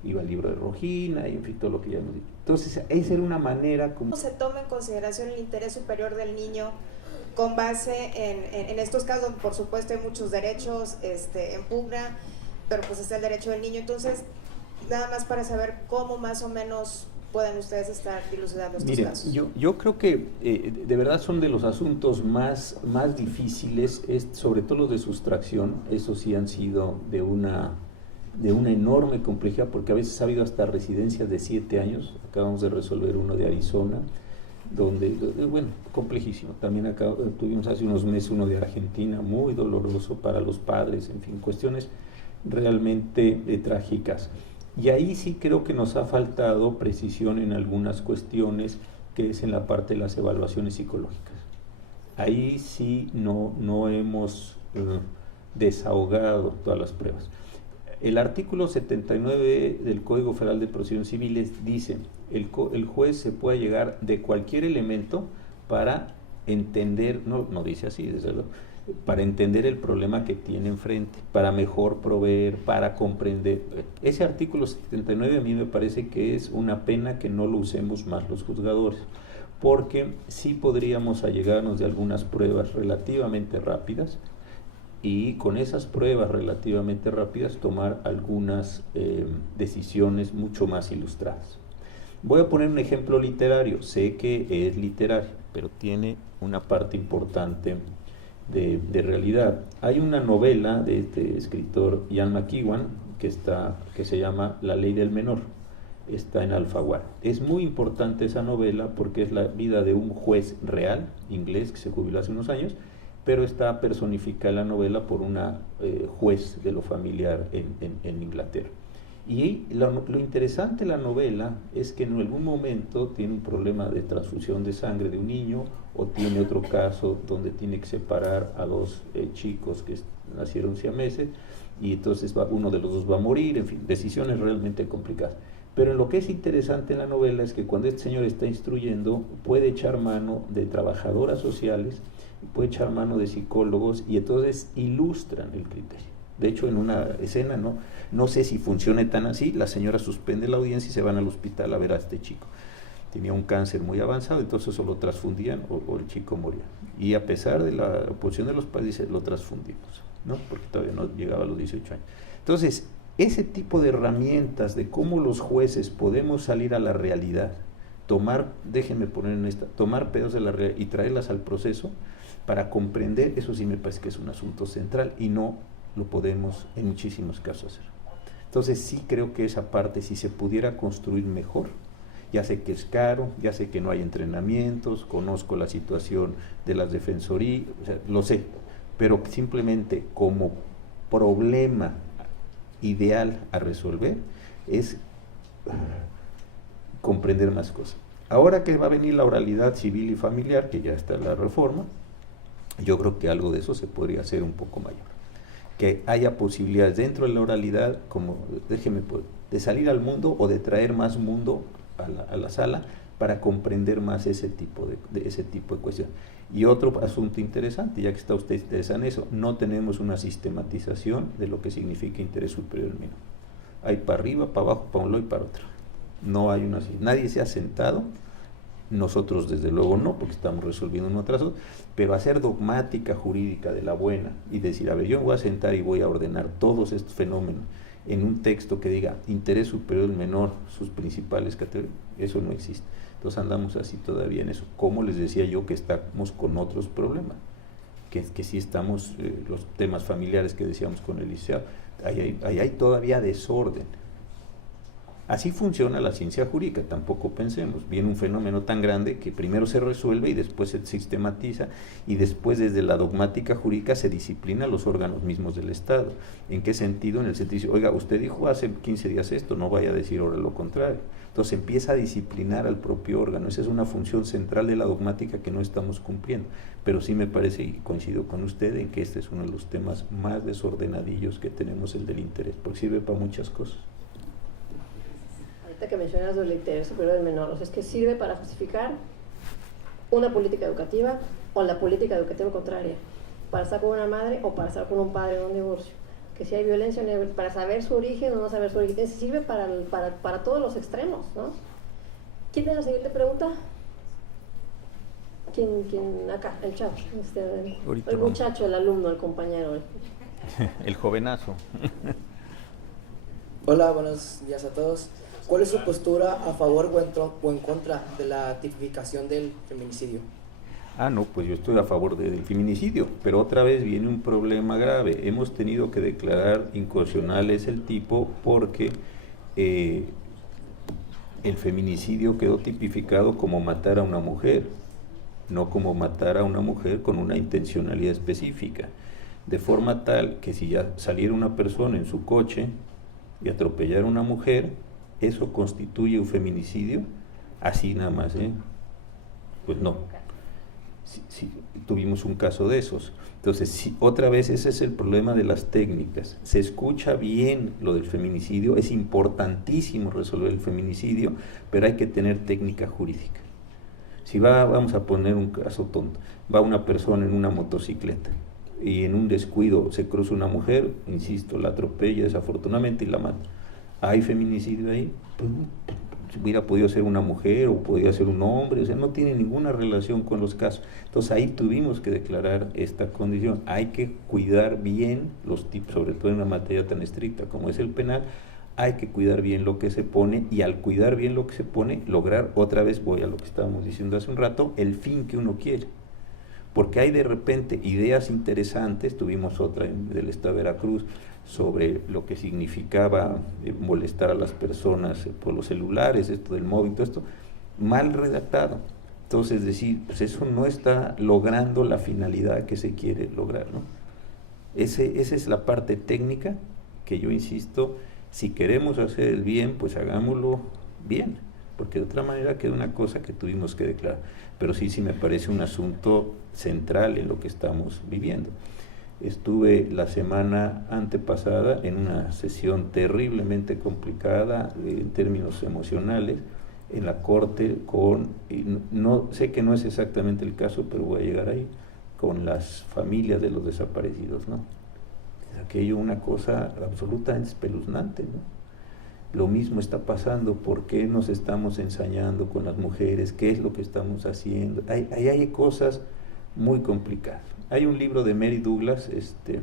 Iba al libro de Rojina y en fin, todo lo que ya hemos dicho. Entonces esa era una manera como... ¿Se toma en consideración el interés superior del niño con base en estos casos? Por supuesto hay muchos derechos en pugna, pero pues está el derecho del niño. Entonces, nada más para saber cómo más o menos pueden ustedes estar dilucidando estos casos. Yo creo que de verdad son de los asuntos más difíciles, sobre todo los de sustracción. Esos sí han sido de una enorme complejidad, porque a veces ha habido hasta residencias de 7 años. Acabamos de resolver uno de Arizona, donde, bueno, complejísimo. También tuvimos hace unos meses uno de Argentina, muy doloroso para los padres, en fin, cuestiones realmente trágicas. Y ahí sí creo que nos ha faltado precisión en algunas cuestiones, que es en la parte de las evaluaciones psicológicas. Ahí sí no hemos desahogado todas las pruebas. El artículo 79 del Código Federal de Procedimientos Civiles dice, el juez se puede llegar de cualquier elemento para entender, no dice así, desde luego, para entender el problema que tiene enfrente, para mejor proveer, para comprender. Ese artículo 79 a mí me parece que es una pena que no lo usemos más los juzgadores, porque sí podríamos allegarnos de algunas pruebas relativamente rápidas, y con esas pruebas relativamente rápidas tomar algunas decisiones mucho más ilustradas. Voy a poner un ejemplo literario. Sé que es literario, pero tiene una parte importante de realidad. Hay una novela de este escritor Ian McEwan que se llama La Ley del Menor. Está en Alfaguara. Es muy importante esa novela porque es la vida de un juez real, inglés, que se jubiló hace unos años, pero está personificada la novela por una juez de lo familiar en Inglaterra. Y lo interesante de la novela es que en algún momento tiene un problema de transfusión de sangre de un niño, o tiene otro caso donde tiene que separar a 2 chicos que nacieron siameses, y entonces uno de los 2 va a morir, en fin, decisiones realmente complicadas. Pero lo que es interesante en la novela es que cuando este señor está instruyendo, puede echar mano de trabajadoras sociales, puede echar mano de psicólogos, y entonces ilustran el criterio. De hecho, en una escena, no sé si funcione tan así, la señora suspende la audiencia y se van al hospital a ver a este chico. Tenía un cáncer muy avanzado, entonces o lo transfundían o el chico moría. Y a pesar de la oposición de los padres, lo transfundimos, ¿no? Porque todavía no llegaba a los 18 años. Entonces, ese tipo de herramientas de cómo los jueces podemos salir a la realidad, tomar pedazos de la realidad y traerlas al proceso para comprender, eso sí me parece que es un asunto central, y no lo podemos en muchísimos casos hacer. Entonces sí creo que esa parte, si se pudiera construir mejor, ya sé que es caro, ya sé que no hay entrenamientos, conozco la situación de las defensorías, o sea, lo sé, pero simplemente como problema ideal a resolver es comprender más cosas. Ahora que va a venir la oralidad civil y familiar, que ya está en la reforma, yo creo que algo de eso se podría hacer un poco mayor. Que haya posibilidades dentro de la oralidad, como de salir al mundo o de traer más mundo a la sala para comprender más ese tipo de cuestiones. Y otro asunto interesante, ya que está usted interesado en eso, no tenemos una sistematización de lo que significa interés superior al menor. Hay para arriba, para abajo, para un lado y para otro. No hay una, nadie se ha sentado, nosotros desde luego no, porque estamos resolviendo uno tras otro, pero hacer dogmática jurídica de la buena y decir, a ver, yo me voy a sentar y voy a ordenar todos estos fenómenos en un texto que diga interés superior del menor, sus principales categorías, eso no existe. Entonces andamos así todavía en eso. Como les decía yo, que estamos con otros problemas, que sí estamos, los temas familiares que decíamos con el liceo, ahí hay todavía desorden. Así funciona la ciencia jurídica, tampoco pensemos, viene un fenómeno tan grande que primero se resuelve y después se sistematiza, y después desde la dogmática jurídica se disciplina los órganos mismos del Estado. ¿En qué sentido? En el sentido, oiga, usted dijo hace 15 días esto, no vaya a decir ahora lo contrario. Entonces empieza a disciplinar al propio órgano. Esa es una función central de la dogmática que no estamos cumpliendo, pero sí me parece, y coincido con usted, en que este es uno de los temas más desordenadillos que tenemos, el del interés, porque sirve para muchas cosas. ahorita que mencionas del interés superior del menor, o sea, es que sirve para justificar una política educativa o la política educativa contraria, para estar con una madre o para estar con un padre en un divorcio, que si hay violencia, para saber su origen o no saber su origen, sirve para todos los extremos, ¿no? ¿Quién es la siguiente pregunta? ¿Quién? Acá, el chavo, el muchacho, el alumno, el compañero. El jovenazo. Hola, buenos días a todos. ¿Cuál es su postura a favor o en contra de la tipificación del feminicidio? No, pues yo estoy a favor del feminicidio, pero otra vez viene un problema grave. Hemos tenido que declarar inconstitucionales el tipo porque el feminicidio quedó tipificado como matar a una mujer, no como matar a una mujer con una intencionalidad específica, de forma tal que si ya saliera una persona en su coche y atropellara a una mujer, ¿eso constituye un feminicidio? Así nada más, pues no. Sí, tuvimos un caso de esos. Entonces, sí, otra vez ese es el problema de las técnicas. Se escucha bien lo del feminicidio, es importantísimo resolver el feminicidio, pero hay que tener técnica jurídica. Si vamos a poner un caso tonto, va una persona en una motocicleta y en un descuido se cruza una mujer, insisto, la atropella desafortunadamente y la mata. ¿Hay feminicidio ahí? Pues, hubiera podido ser una mujer o podría ser un hombre, o sea, no tiene ninguna relación con los casos. Entonces ahí tuvimos que declarar esta condición. Hay que cuidar bien los tipos, sobre todo en una materia tan estricta como es el penal, hay que cuidar bien lo que se pone, y al cuidar bien lo que se pone, lograr, otra vez voy a lo que estábamos diciendo hace un rato, el fin que uno quiere. Porque hay de repente ideas interesantes, tuvimos otra del Estado de Veracruz, sobre lo que significaba molestar a las personas por los celulares, esto del móvil, todo esto, mal redactado. Entonces, es decir, pues eso no está logrando la finalidad que se quiere lograr, ¿no? Esa es la parte técnica que yo insisto, si queremos hacer el bien, pues hagámoslo bien, porque de otra manera queda una cosa que tuvimos que declarar. Pero sí me parece un asunto central en lo que estamos viviendo. Estuve la semana antepasada en una sesión terriblemente complicada en términos emocionales en la corte no sé que no es exactamente el caso, pero voy a llegar ahí, con las familias de los desaparecidos, ¿no? Es aquello una cosa absolutamente espeluznante, ¿no? Lo mismo está pasando. ¿Por qué nos estamos ensañando con las mujeres? ¿Qué es lo que estamos haciendo? Hay cosas muy complicadas. Hay un libro de Mary Douglas,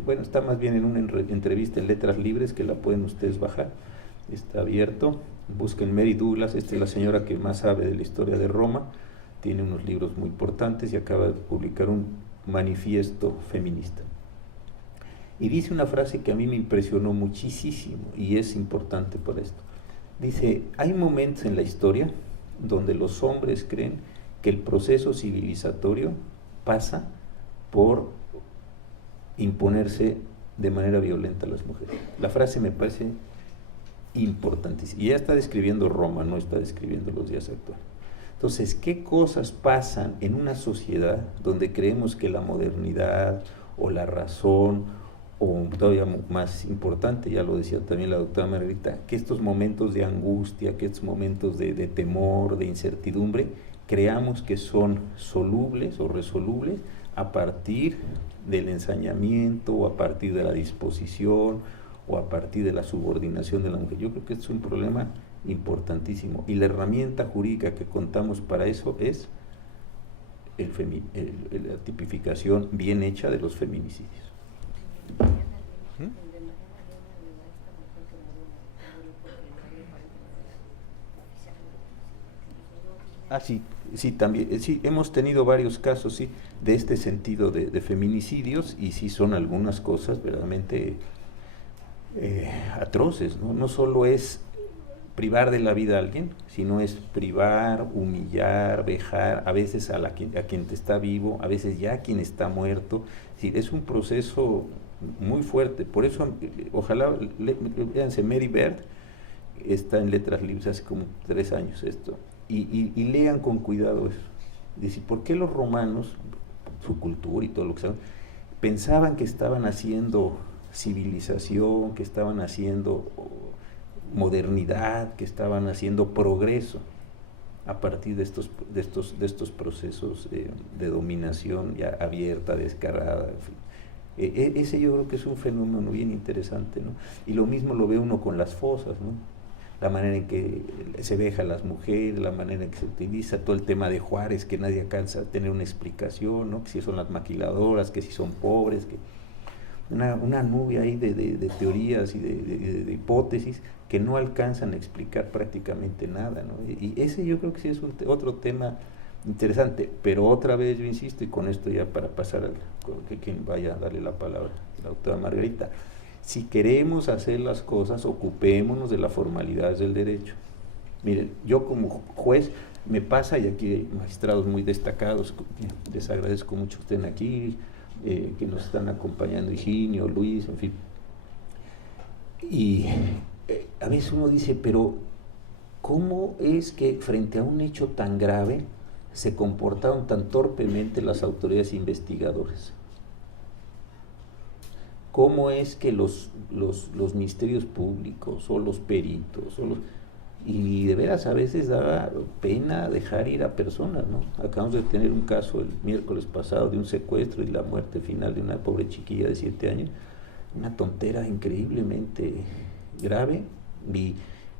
bueno, está más bien en una entrevista en Letras Libres, que la pueden ustedes bajar, está abierto. Busquen Mary Douglas, es la señora que más sabe de la historia de Roma, tiene unos libros muy importantes y acaba de publicar un manifiesto feminista. Y dice una frase que a mí me impresionó muchísimo y es importante por esto. Dice, hay momentos en la historia donde los hombres creen que el proceso civilizatorio pasa por imponerse de manera violenta a las mujeres. La frase me parece importantísima. Y ya está describiendo Roma, no está describiendo los días actuales. Entonces, ¿qué cosas pasan en una sociedad donde creemos que la modernidad o la razón, o todavía más importante, ya lo decía también la doctora Margarita, que estos momentos de angustia, que estos momentos de temor, de incertidumbre, creamos que son solubles o resolubles a partir del ensañamiento o a partir de la disposición o a partir de la subordinación de la mujer? Yo creo que esto es un problema importantísimo y la herramienta jurídica que contamos para eso es la tipificación bien hecha de los feminicidios. Sí, también, sí, hemos tenido varios casos, sí, de este sentido de feminicidios, y sí son algunas cosas verdaderamente atroces, ¿no? No solo es privar de la vida a alguien, sino es privar, humillar, vejar, a veces a quien está vivo, a veces ya a quien está muerto. Sí, es un proceso muy fuerte. Por eso, ojalá, léanse Mary Beard, está en Letras Libres hace como 3 años esto, y lean con cuidado eso. Dice, ¿por qué los romanos, su cultura y todo lo que saben, pensaban que estaban haciendo civilización, que estaban haciendo modernidad, que estaban haciendo progreso a partir de estos procesos de dominación ya abierta, descarada, en fin. Ese yo creo que es un fenómeno bien interesante, ¿no? Y lo mismo lo ve uno con las fosas, ¿no? La manera en que se veja a las mujeres, la manera en que se utiliza, todo el tema de Juárez, que nadie alcanza a tener una explicación, ¿no? Que si son las maquiladoras, que si son pobres, que una nube ahí de teorías y de hipótesis que no alcanzan a explicar prácticamente nada, ¿no? Y ese yo creo que sí es otro tema interesante, pero otra vez yo insisto, y con esto ya para pasar que quien vaya a darle la palabra, la doctora Margarita, si queremos hacer las cosas, ocupémonos de las formalidades del derecho. Miren, yo como juez me pasa, y aquí hay magistrados muy destacados, les agradezco mucho que estén aquí, que nos están acompañando, Higinio, Luis, en fin. Y a veces uno dice, pero ¿cómo es que frente a un hecho tan grave se comportaron tan torpemente las autoridades investigadoras? ¿Cómo es que los ministerios públicos o los peritos y de veras a veces daba pena dejar ir a personas, ¿no? Acabamos de tener un caso el miércoles pasado de un secuestro y la muerte final de una pobre chiquilla de 7 años, una tontera increíblemente grave, y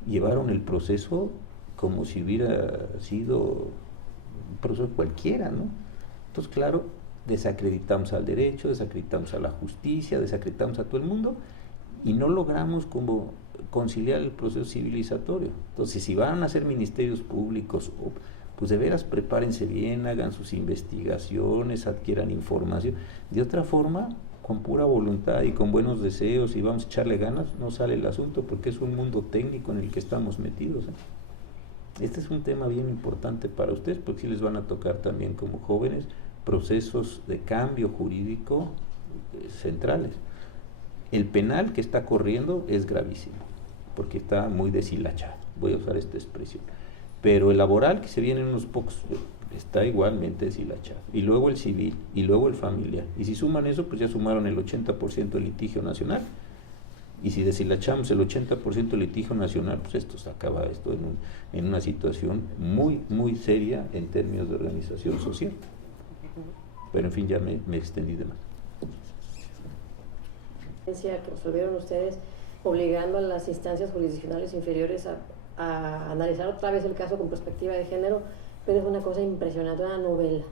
llevaron el proceso como si hubiera sido un proceso cualquiera, ¿no? Entonces, claro, desacreditamos al derecho, desacreditamos a la justicia, desacreditamos a todo el mundo y no logramos como conciliar el proceso civilizatorio. Entonces, si van a ser ministerios públicos, pues de veras prepárense bien, hagan sus investigaciones, adquieran información. De otra forma, con pura voluntad y con buenos deseos y vamos a echarle ganas, no sale el asunto porque es un mundo técnico en el que estamos metidos, ¿eh? Este es un tema bien importante para ustedes porque sí les van a tocar también como jóvenes procesos de cambio jurídico centrales. El penal que está corriendo es gravísimo, porque está muy deshilachado, voy a usar esta expresión, pero el laboral que se viene en unos pocos está igualmente deshilachado, y luego el civil, y luego el familiar, y si suman eso, pues ya sumaron el 80% del litigio nacional, y si deshilachamos el 80% del litigio nacional, pues esto se acaba en una situación muy, muy seria en términos de organización social. Pero en fin, ya me extendí de más. Que resolvieron ustedes obligando a las instancias jurisdiccionales inferiores a analizar otra vez el caso con perspectiva de género, pero es una cosa impresionante, una novela.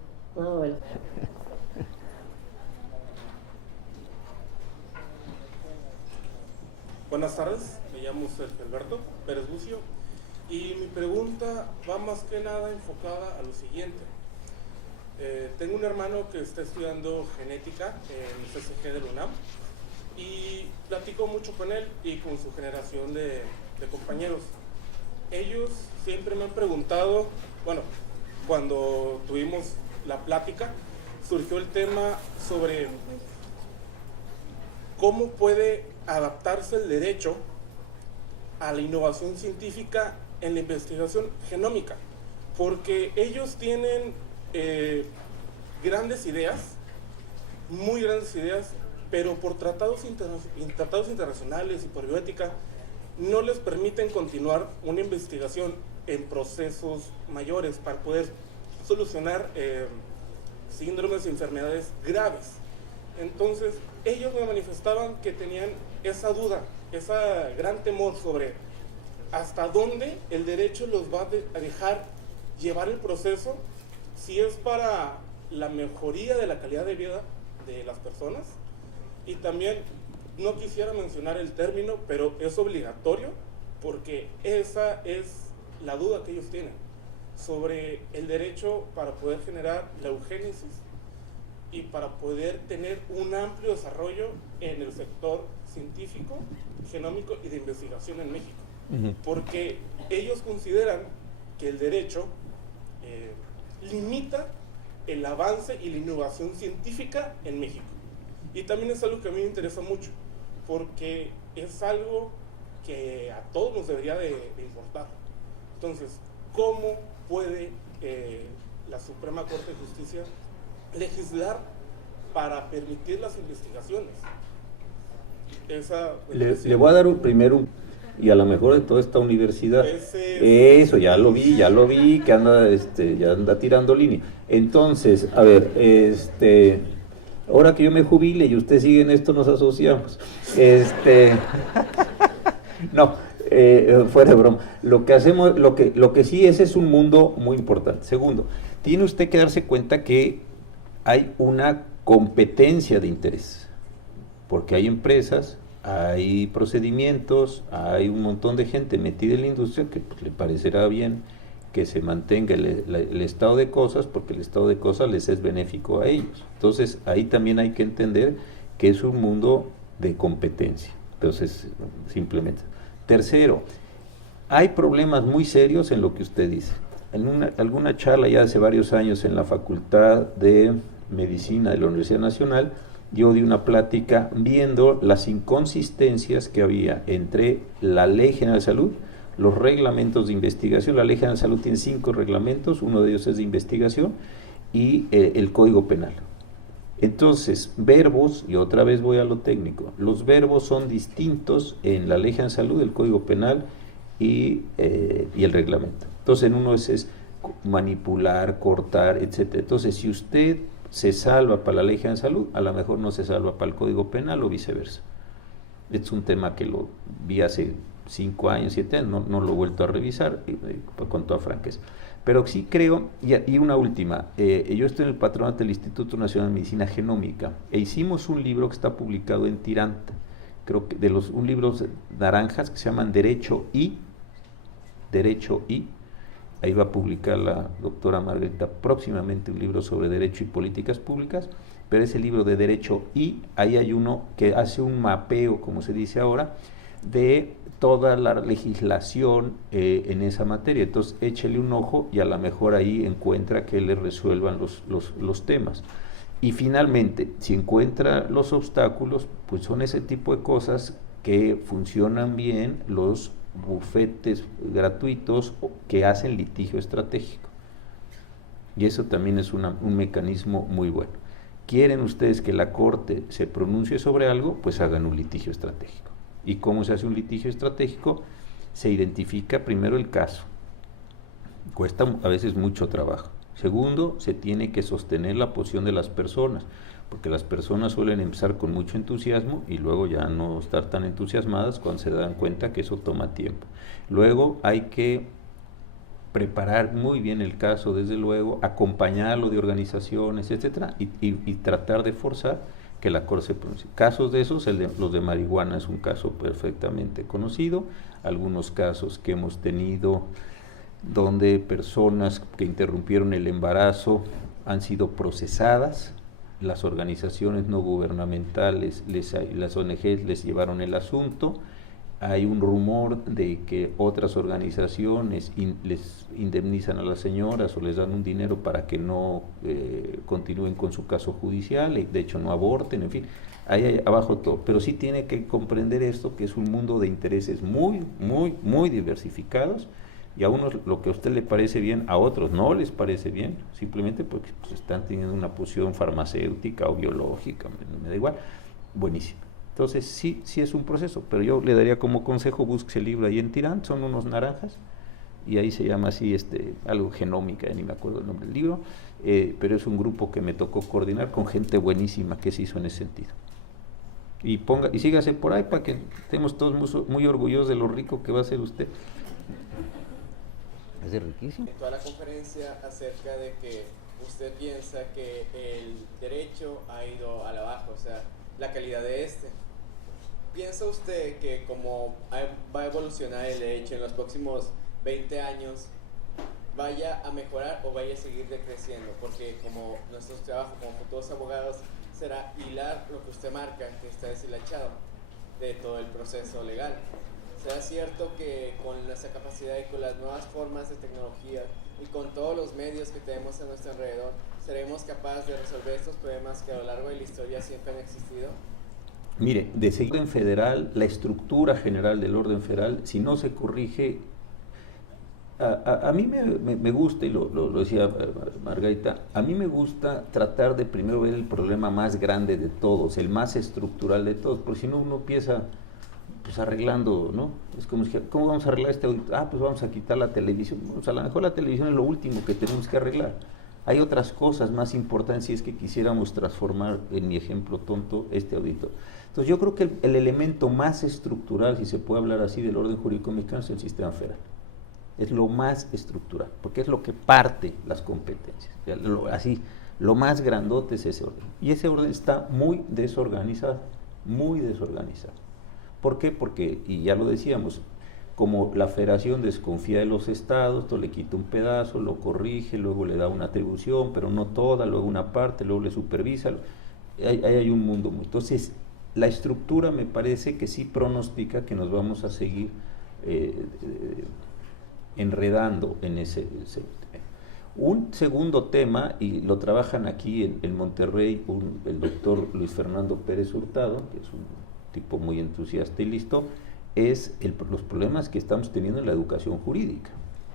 Buenas tardes, me llamo Sergio Alberto Pérez Bucio y mi pregunta va más que nada enfocada a lo siguiente. Tengo un hermano que está estudiando genética en el CCG de la UNAM y platico mucho con él y con su generación de compañeros. Ellos siempre me han preguntado, bueno, cuando tuvimos la plática, surgió el tema sobre cómo puede adaptarse el derecho a la innovación científica en la investigación genómica, porque ellos tienen grandes ideas, muy grandes ideas, pero por tratados internacionales y por bioética no les permiten continuar una investigación en procesos mayores para poder solucionar síndromes y enfermedades graves. Entonces, ellos me manifestaban que tenían esa duda, ese gran temor sobre hasta dónde el derecho los va a dejar llevar el proceso, si es para la mejoría de la calidad de vida de las personas. Y también no quisiera mencionar el término, pero es obligatorio porque esa es la duda que ellos tienen sobre el derecho para poder generar la eugénesis y para poder tener un amplio desarrollo en el sector científico, genómico y de investigación en México. Porque ellos consideran que el derecho limita el avance y la innovación científica en México. Y también es algo que a mí me interesa mucho, porque es algo que a todos nos debería de importar. Entonces, ¿cómo puede la Suprema Corte de Justicia legislar para permitir las investigaciones? Le voy a dar primero y a lo mejor de toda esta universidad. Eso, ya lo vi, que anda, ya anda tirando línea. Entonces, a ver, ahora que yo me jubile y usted sigue en esto, nos asociamos. No, fuera de broma. Lo que hacemos, lo que sí es un mundo muy importante. Segundo, tiene usted que darse cuenta que hay una competencia de interés, porque hay empresas, hay procedimientos, hay un montón de gente metida en la industria que pues, le parecerá bien que se mantenga el estado de cosas, porque el estado de cosas les es benéfico a ellos. Entonces, ahí también hay que entender que es un mundo de competencia. Entonces, simplemente. Tercero, hay problemas muy serios en lo que usted dice. En alguna charla ya hace varios años en la Facultad de Medicina de la Universidad Nacional, yo di una plática viendo las inconsistencias que había entre la Ley General de Salud, los reglamentos de investigación. La Ley General de Salud tiene 5 reglamentos, uno de ellos es de investigación, y el Código Penal. Entonces, verbos, y otra vez voy a lo técnico, los verbos son distintos en la Ley General de Salud, el Código Penal y el reglamento. Entonces, en uno es manipular, cortar, etc. Entonces, si usted se salva para la Ley General de Salud, a lo mejor no se salva para el Código Penal o viceversa. Es un tema que lo vi hace 5 años, 7 años, no lo he vuelto a revisar con toda franqueza. Pero sí creo, y una última, yo estoy en el patronato del Instituto Nacional de Medicina Genómica e hicimos un libro que está publicado en Tiranta, creo que un libro naranjas que se llaman Derecho y, ahí va a publicar la doctora Margarita próximamente un libro sobre Derecho y Políticas Públicas, pero ese libro de Derecho y, ahí hay uno que hace un mapeo, como se dice ahora, de toda la legislación en esa materia. Entonces échele un ojo y a lo mejor ahí encuentra que le resuelvan los temas. Y finalmente, si encuentra los obstáculos, pues son ese tipo de cosas que funcionan bien los bufetes gratuitos que hacen litigio estratégico. Y eso también es un mecanismo muy bueno. ¿Quieren ustedes que la Corte se pronuncie sobre algo? Pues hagan un litigio estratégico. ¿Y cómo se hace un litigio estratégico? Se identifica primero el caso. Cuesta a veces mucho trabajo. Segundo, se tiene que sostener la posición de las personas, porque las personas suelen empezar con mucho entusiasmo y luego ya no estar tan entusiasmadas cuando se dan cuenta que eso toma tiempo. Luego hay que preparar muy bien el caso, desde luego, acompañarlo de organizaciones, etcétera, y tratar de forzar que la Corte se pronuncie. Casos de esos, los de marihuana es un caso perfectamente conocido, algunos casos que hemos tenido donde personas que interrumpieron el embarazo han sido procesadas, las organizaciones no gubernamentales, las ONGs les llevaron el asunto, hay un rumor de que otras organizaciones les indemnizan a las señoras o les dan un dinero para que no continúen con su caso judicial, de hecho no aborten, en fin, hay abajo todo. Pero sí tiene que comprender esto, que es un mundo de intereses muy, muy, muy diversificados, y a unos lo que a usted le parece bien, a otros no les parece bien, simplemente porque pues, están teniendo una posición farmacéutica o biológica, me da igual, buenísimo. Entonces sí es un proceso, pero yo le daría como consejo, busque el libro ahí en Tirán, son unos naranjas, y ahí se llama así, algo genómica, ni me acuerdo el nombre del libro, pero es un grupo que me tocó coordinar con gente buenísima que se hizo en ese sentido. Y sígase por ahí para que estemos todos muy orgullosos de lo rico que va a ser usted. Es riquísimo. En toda la conferencia acerca de que usted piensa que el derecho ha ido a la baja, o sea, la calidad de ¿Piensa usted que como va a evolucionar el derecho en los próximos 20 años, vaya a mejorar o vaya a seguir decreciendo? Porque como nuestro trabajo como futuros abogados será hilar lo que usted marca, que está deshilachado de todo el proceso legal. ¿Será cierto que con nuestra capacidad y con las nuevas formas de tecnología y con todos los medios que tenemos a nuestro alrededor, seremos capaces de resolver estos problemas que a lo largo de la historia siempre han existido? Mire, de seguir en federal, la estructura general del orden federal, si no se corrige, a mí me gusta, y lo decía Margarita, a mí me gusta tratar de primero ver el problema más grande de todos, el más estructural de todos, porque si no uno empieza pues arreglando, ¿no? Es como si, ¿cómo vamos a arreglar este auditorio? Ah, pues vamos a quitar la televisión. O sea, a lo mejor la televisión es lo último que tenemos que arreglar. Hay otras cosas más importantes si es que quisiéramos transformar, en mi ejemplo tonto, este auditorio. Entonces yo creo que el elemento más estructural, si se puede hablar así, del orden jurídico mexicano es el sistema federal. Es lo más estructural, porque es lo que parte las competencias. Así, lo más grandote es ese orden. Y ese orden está muy desorganizado, muy desorganizado. ¿Por qué? Porque, y ya lo decíamos, como la federación desconfía de los estados, todo le quita un pedazo, lo corrige, luego le da una atribución, pero no toda, luego una parte, luego le supervisa. Ahí hay un mundo muy... Entonces, la estructura me parece que sí pronostica que nos vamos a seguir enredando en ese tema. Un segundo tema, y lo trabajan aquí en Monterrey el doctor Luis Fernando Pérez Hurtado, que es un tipo muy entusiasta y listo, es los problemas que estamos teniendo en la educación jurídica.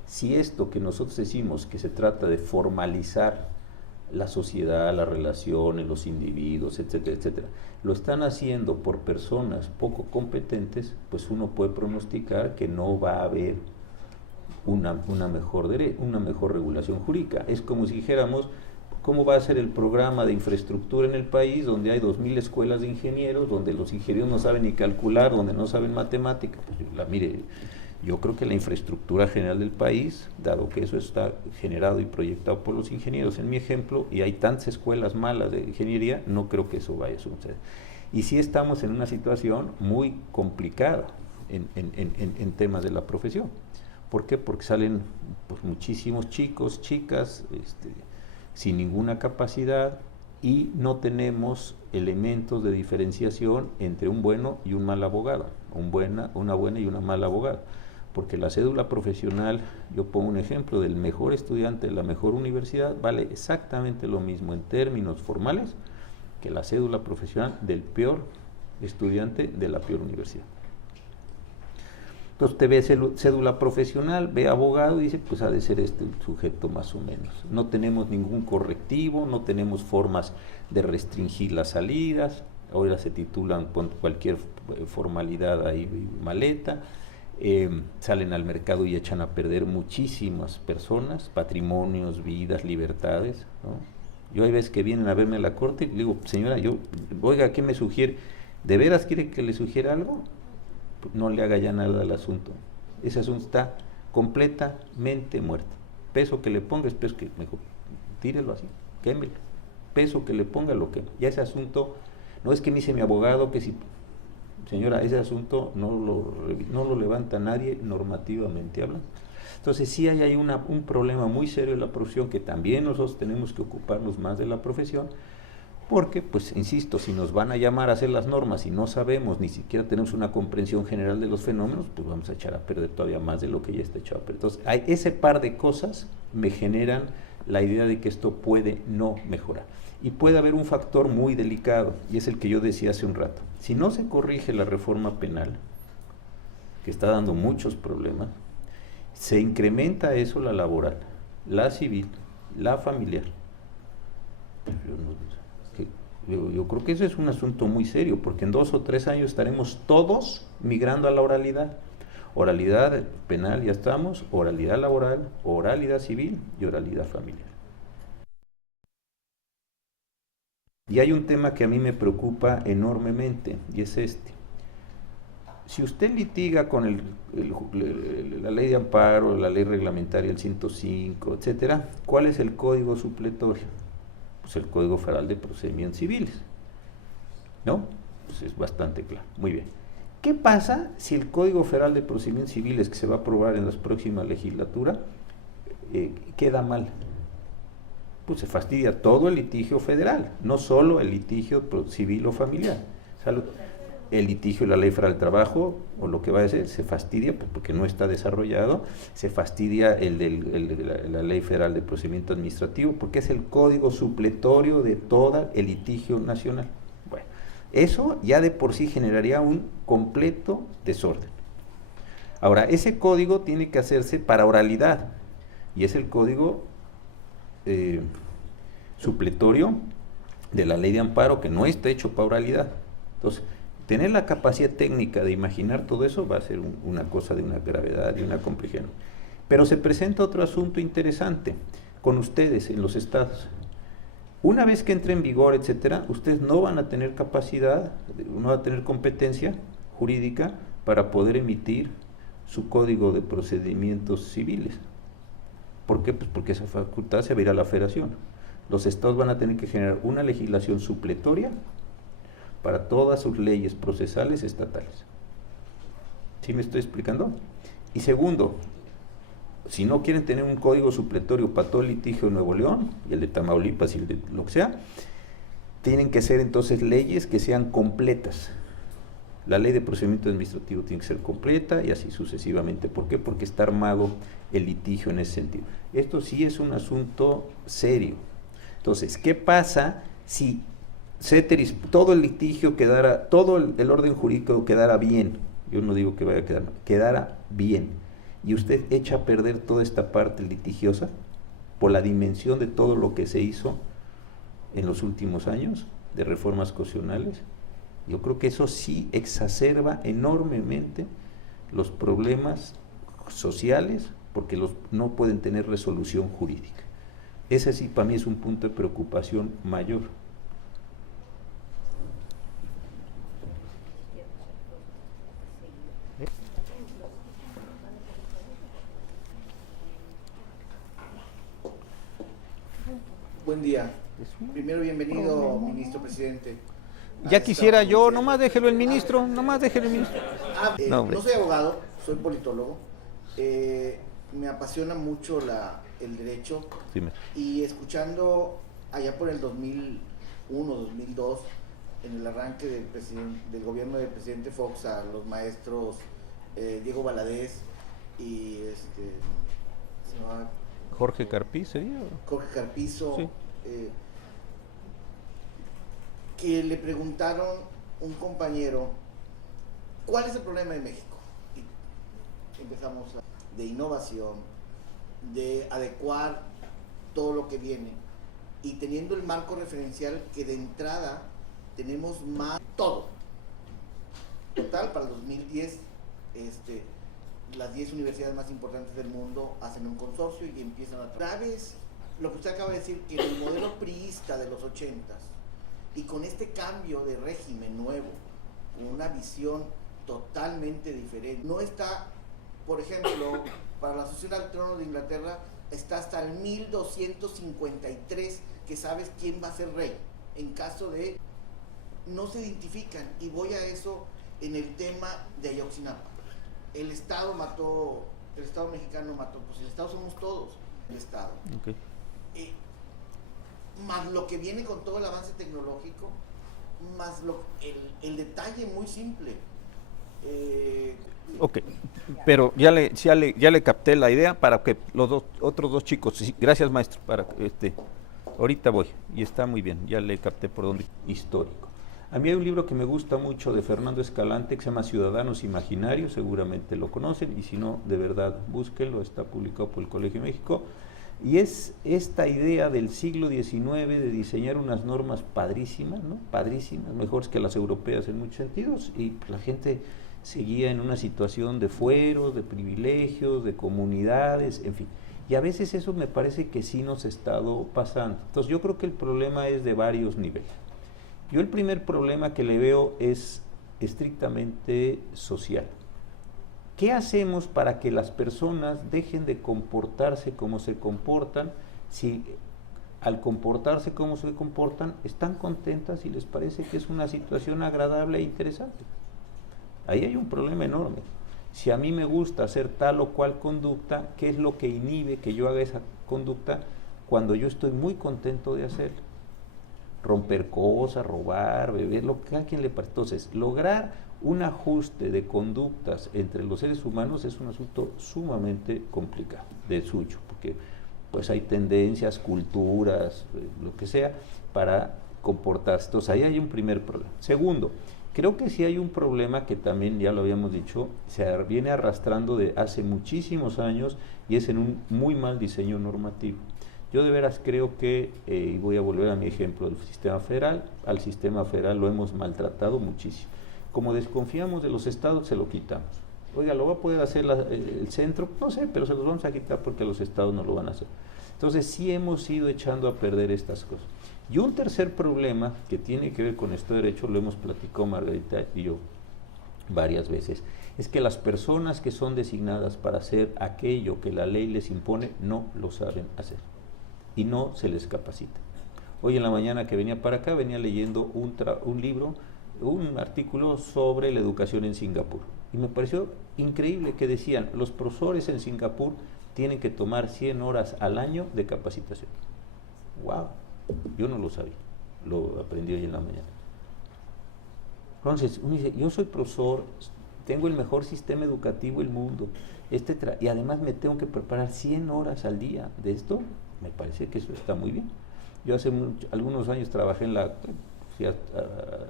Si esto que nosotros decimos que se trata de formalizar la sociedad, las relaciones, los individuos, etcétera, etcétera, lo están haciendo por personas poco competentes, pues uno puede pronosticar que no va a haber una mejor regulación jurídica. Es como si dijéramos, ¿cómo va a ser el programa de infraestructura en el país donde hay 2.000 escuelas de ingenieros, donde los ingenieros no saben ni calcular, donde no saben matemática? Pues mire, yo creo que la infraestructura general del país, dado que eso está generado y proyectado por los ingenieros, en mi ejemplo, y hay tantas escuelas malas de ingeniería, no creo que eso vaya a suceder. Y sí estamos en una situación muy complicada en temas de la profesión. ¿Por qué? Porque salen pues, muchísimos chicos, chicas, sin ninguna capacidad, y no tenemos elementos de diferenciación entre un bueno y un mal abogado, una buena y una mala abogada, porque la cédula profesional, yo pongo un ejemplo del mejor estudiante de la mejor universidad, vale exactamente lo mismo en términos formales que la cédula profesional del peor estudiante de la peor universidad. Entonces usted ve cédula profesional, ve abogado y dice, pues ha de ser el sujeto más o menos. No tenemos ningún correctivo, no tenemos formas de restringir las salidas, ahora se titulan con cualquier formalidad ahí, maleta, salen al mercado y echan a perder muchísimas personas, patrimonios, vidas, libertades, ¿no? Yo hay veces que vienen a verme a la corte y digo, señora, oiga, ¿qué me sugiere? ¿De veras quiere que le sugiera algo? No le haga ya nada al asunto. Ese asunto está completamente muerto. Peso que le ponga es peso que mejor tírelo así, quémelo. Peso que le ponga lo quema. Ya ese asunto, no es que me dice mi abogado que si, señora, ese asunto no lo levanta nadie normativamente hablando. Entonces sí hay un problema muy serio de la profesión, que también nosotros tenemos que ocuparnos más de la profesión. Porque, pues, insisto, si nos van a llamar a hacer las normas y no sabemos, ni siquiera tenemos una comprensión general de los fenómenos, pues vamos a echar a perder todavía más de lo que ya está echado a perder. Entonces, ese par de cosas me generan la idea de que esto puede no mejorar. Y puede haber un factor muy delicado, y es el que yo decía hace un rato. Si no se corrige la reforma penal, que está dando muchos problemas, se incrementa eso, la laboral, la civil, la familiar. Yo creo que eso es un asunto muy serio, porque en 2 o 3 años estaremos todos migrando a la oralidad. Oralidad penal ya estamos, oralidad laboral, oralidad civil y oralidad familiar. Y hay un tema que a mí me preocupa enormemente, y es este. Si usted litiga con la ley de amparo, la ley reglamentaria, el 105, etcétera, ¿cuál es el código supletorio? Pues el Código Federal de Procedimientos Civiles, ¿no? Pues es bastante claro. Muy bien. ¿Qué pasa si el Código Federal de Procedimientos Civiles, que se va a aprobar en la próxima legislatura, queda mal? Pues se fastidia todo el litigio federal, no solo el litigio civil o familiar. El litigio de la Ley Federal del Trabajo, o lo que va a ser, se fastidia porque no está desarrollado, se fastidia el de la Ley Federal de Procedimiento Administrativo, porque es el código supletorio de todo el litigio nacional. Bueno, eso ya de por sí generaría un completo desorden. Ahora, ese código tiene que hacerse para oralidad, y es el código supletorio de la Ley de Amparo, que no está hecho para oralidad. Entonces, Tener la capacidad técnica de imaginar todo eso va a ser una cosa de una gravedad, de una complejidad. Pero se presenta otro asunto interesante con ustedes en los estados. Una vez que entre en vigor, etcétera, ustedes no van a tener capacidad, no van a tener competencia jurídica para poder emitir su código de procedimientos civiles. ¿Por qué? Pues porque esa facultad se va a ir a la federación. Los estados van a tener que generar una legislación supletoria para todas sus leyes procesales estatales. ¿Sí me estoy explicando? Y segundo, si no quieren tener un código supletorio para todo el litigio de Nuevo León, y el de Tamaulipas y el de lo que sea, tienen que ser entonces leyes que sean completas. La ley de procedimiento administrativo tiene que ser completa y así sucesivamente. ¿Por qué? Porque está armado el litigio en ese sentido. Esto sí es un asunto serio. Entonces, ¿qué pasa si ceteris, todo el litigio quedara, todo el orden jurídico quedara bien? Yo no digo que vaya a quedar mal, quedara bien. Y usted echa a perder toda esta parte litigiosa por la dimensión de todo lo que se hizo en los últimos años de reformas constitucionales. Yo creo que eso sí exacerba enormemente los problemas sociales porque no pueden tener resolución jurídica. Ese sí para mí es un punto de preocupación mayor. Buen día. Primero, bienvenido, ministro presidente. Ya quisiera yo, nomás déjelo el ministro, nomás déjelo el ministro. No soy abogado, soy politólogo. Me apasiona mucho el derecho. Dime. Y escuchando allá por el 2001, 2002, en el arranque del gobierno del presidente Fox, a los maestros Diego Valadez y se llama Jorge Carpizo, ¿sería? Jorge Carpizo, sí. Que le preguntaron un compañero, ¿cuál es el problema de México? Y empezamos de innovación, de adecuar todo lo que viene, y teniendo el marco referencial que de entrada tenemos más todo. Total, para el 2010, las 10 universidades más importantes del mundo hacen un consorcio y empiezan a trabajar. Lo que usted acaba de decir, que el modelo priista de los 80s, y con este cambio de régimen nuevo, con una visión totalmente diferente, no está, por ejemplo, para la sucesión al trono de Inglaterra, está hasta el 1253 que sabes quién va a ser rey, en caso de no se identifican, y voy a eso en el tema de Ayotzinapa. El Estado mexicano mató, pues el Estado somos todos, el Estado. Okay. Más lo que viene con todo el avance tecnológico, más el detalle muy simple. Ok, pero ya le capté la idea para que los otros dos chicos, sí, gracias maestro, para ahorita voy, y está muy bien, ya le capté por dónde. Histórico. A mí hay un libro que me gusta mucho de Fernando Escalante que se llama Ciudadanos Imaginarios, seguramente lo conocen, y si no, de verdad, búsquenlo, está publicado por el Colegio de México, y es esta idea del siglo XIX de diseñar unas normas padrísimas, ¿no? Padrísimas, mejores que las europeas en muchos sentidos, y pues la gente seguía en una situación de fueros, de privilegios, de comunidades, en fin. Y a veces eso me parece que sí nos ha estado pasando. Entonces yo creo que el problema es de varios niveles. Yo el primer problema que le veo es estrictamente social. ¿Qué hacemos para que las personas dejen de comportarse como se comportan si al comportarse como se comportan están contentas y les parece que es una situación agradable e interesante? Ahí hay un problema enorme. Si a mí me gusta hacer tal o cual conducta, ¿qué es lo que inhibe que yo haga esa conducta cuando yo estoy muy contento de hacerlo? Romper cosas, robar, beber, lo que a quien le parece. Entonces, lograr un ajuste de conductas entre los seres humanos es un asunto sumamente complicado, de suyo, porque pues hay tendencias, culturas, lo que sea, para comportarse. Entonces, ahí hay un primer problema. Segundo, creo que sí hay un problema que también, ya lo habíamos dicho, se viene arrastrando de hace muchísimos años y es en un muy mal diseño normativo. Yo de veras creo que, y voy a volver a mi ejemplo del sistema federal, al sistema federal lo hemos maltratado muchísimo. Como desconfiamos de los estados, se lo quitamos. Oiga, ¿lo va a poder hacer el centro? No sé, pero se los vamos a quitar porque los estados no lo van a hacer. Entonces sí hemos ido echando a perder estas cosas. Y un tercer problema que tiene que ver con este derecho, lo hemos platicado Margarita y yo varias veces, es que las personas que son designadas para hacer aquello que la ley les impone no lo saben hacer y no se les capacita. Hoy en la mañana que venía para acá venía leyendo un libro, un artículo sobre la educación en Singapur y me pareció increíble que decían los profesores en Singapur tienen que tomar 100 horas al año de capacitación. ¡Wow! Yo no lo sabía, lo aprendí hoy en la mañana. Entonces, uno dice, yo soy profesor, tengo el mejor sistema educativo del mundo, y además me tengo que preparar 100 horas al día de esto, me parece que eso está muy bien. Yo hace algunos años trabajé fui a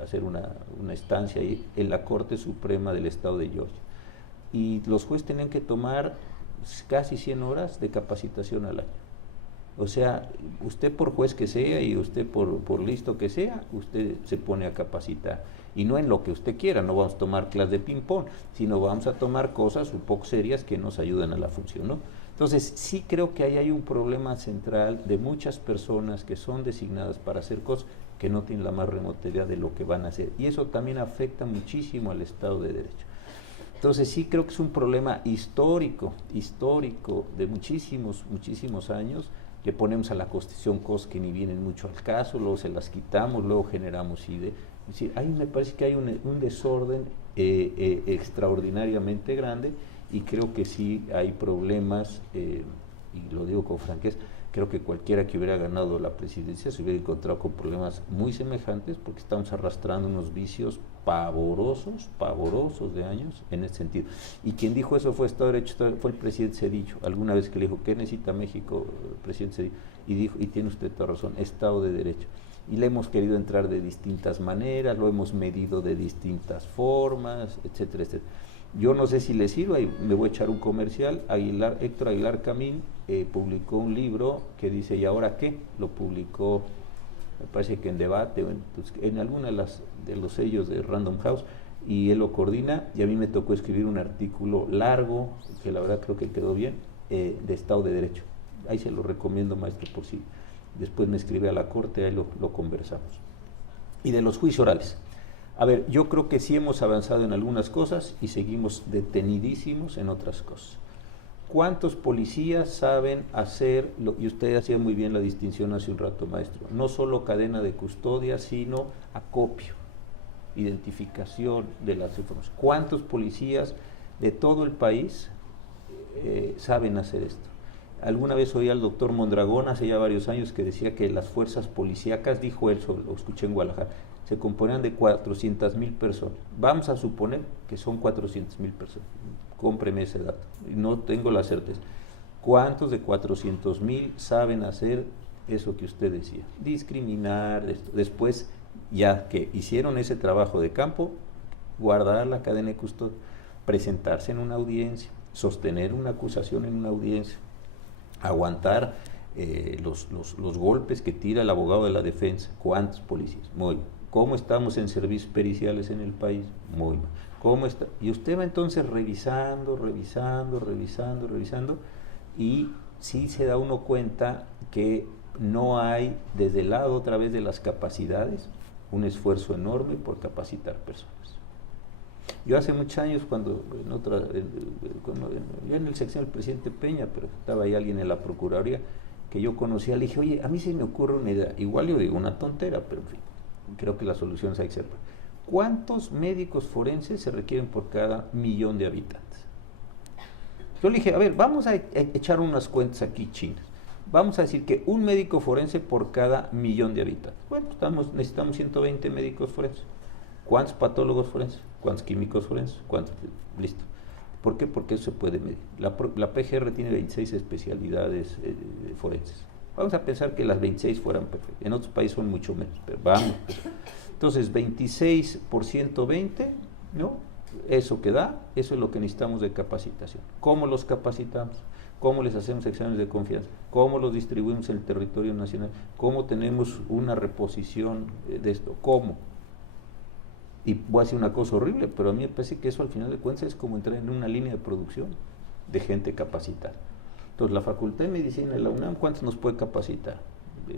hacer una estancia ahí en la Corte Suprema del Estado de Georgia, y los jueces tenían que tomar casi 100 horas de capacitación al año. O sea, usted por juez que sea y usted por listo que sea, usted se pone a capacitar. Y no en lo que usted quiera, no vamos a tomar clases de ping-pong, sino vamos a tomar cosas un poco serias que nos ayuden a la función, ¿no? Entonces, sí creo que ahí hay un problema central de muchas personas que son designadas para hacer cosas que no tienen la más remota idea de lo que van a hacer. Y eso también afecta muchísimo al Estado de Derecho. Entonces, sí creo que es un problema histórico de muchísimos años, que ponemos a la Constitución cosas que ni vienen mucho al caso, luego se las quitamos, luego generamos ideas. Es decir, ahí me parece que hay un desorden extraordinariamente grande y creo que sí hay problemas, y lo digo con franqueza, creo que cualquiera que hubiera ganado la presidencia se hubiera encontrado con problemas muy semejantes porque estamos arrastrando unos vicios pavorosos de años en ese sentido. Y quien dijo eso fue Estado de Derecho, fue el presidente Zedillo, alguna vez que le dijo, ¿qué necesita México, presidente Zedillo? Y dijo, y tiene usted toda razón, Estado de Derecho. Y le hemos querido entrar de distintas maneras, lo hemos medido de distintas formas, etcétera, etcétera. Yo no sé si le sirva, y me voy a echar un comercial. Héctor Aguilar Camín publicó un libro que dice ¿y ahora qué? Lo publicó, me parece que en Debate, en alguna de los sellos de Random House, y él lo coordina, y a mí me tocó escribir un artículo largo, que la verdad creo que quedó bien, de Estado de Derecho. Ahí se lo recomiendo, maestro, por si después me escribe a la Corte, ahí lo conversamos. Y de los juicios orales. A ver, yo creo que sí hemos avanzado en algunas cosas y seguimos detenidísimos en otras cosas. ¿Cuántos policías saben hacer, y usted hacía muy bien la distinción hace un rato, maestro, no solo cadena de custodia, sino acopio, identificación de las informaciones? ¿Cuántos policías de todo el país saben hacer esto? Alguna vez oí al doctor Mondragón hace ya varios años que decía que las fuerzas policíacas, dijo él, lo escuché en Guadalajara, se componían de 400,000 personas. Vamos a suponer que son 400,000 personas. Cómpreme ese dato. No tengo la certeza. ¿Cuántos de 400,000 saben hacer eso que usted decía? Discriminar. Después, ya que hicieron ese trabajo de campo, guardar la cadena de custodia, presentarse en una audiencia, sostener una acusación en una audiencia, aguantar los golpes que tira el abogado de la defensa. ¿Cuántos policías? Muy bien. ¿Cómo estamos en servicios periciales en el país? Muy mal. ¿Cómo está? Y usted va entonces revisando, y sí se da uno cuenta que no hay, desde el lado otra vez de las capacidades, un esfuerzo enorme por capacitar personas. Yo hace muchos años, ya en el sexenio del presidente Peña, pero estaba ahí alguien en la Procuraduría que yo conocía, le dije, oye, a mí se me ocurre una idea, igual yo digo una tontera, pero en fin, creo que las soluciones hay que ser. ¿Cuántos médicos forenses se requieren por cada 1,000,000 de habitantes? Yo le dije, a ver, vamos a echar unas cuentas aquí chinas. Vamos a decir que un médico forense por cada 1,000,000 de habitantes. Bueno, necesitamos 120 médicos forenses. ¿Cuántos patólogos forenses? ¿Cuántos químicos forenses? ¿Cuántos? Listo. ¿Por qué? Porque eso se puede medir. La PGR tiene 26 especialidades forenses. Vamos a pensar que las 26 fueran perfectas. En otros países son mucho menos, pero vamos. Entonces, 26 por 120, ¿no? Eso que da, eso es lo que necesitamos de capacitación. ¿Cómo los capacitamos? ¿Cómo les hacemos exámenes de confianza? ¿Cómo los distribuimos en el territorio nacional? ¿Cómo tenemos una reposición de esto? ¿Cómo? Y voy a decir una cosa horrible, pero a mí me parece que eso al final de cuentas es como entrar en una línea de producción de gente capacitada. Entonces, la Facultad de Medicina de la UNAM, ¿cuántos nos puede capacitar?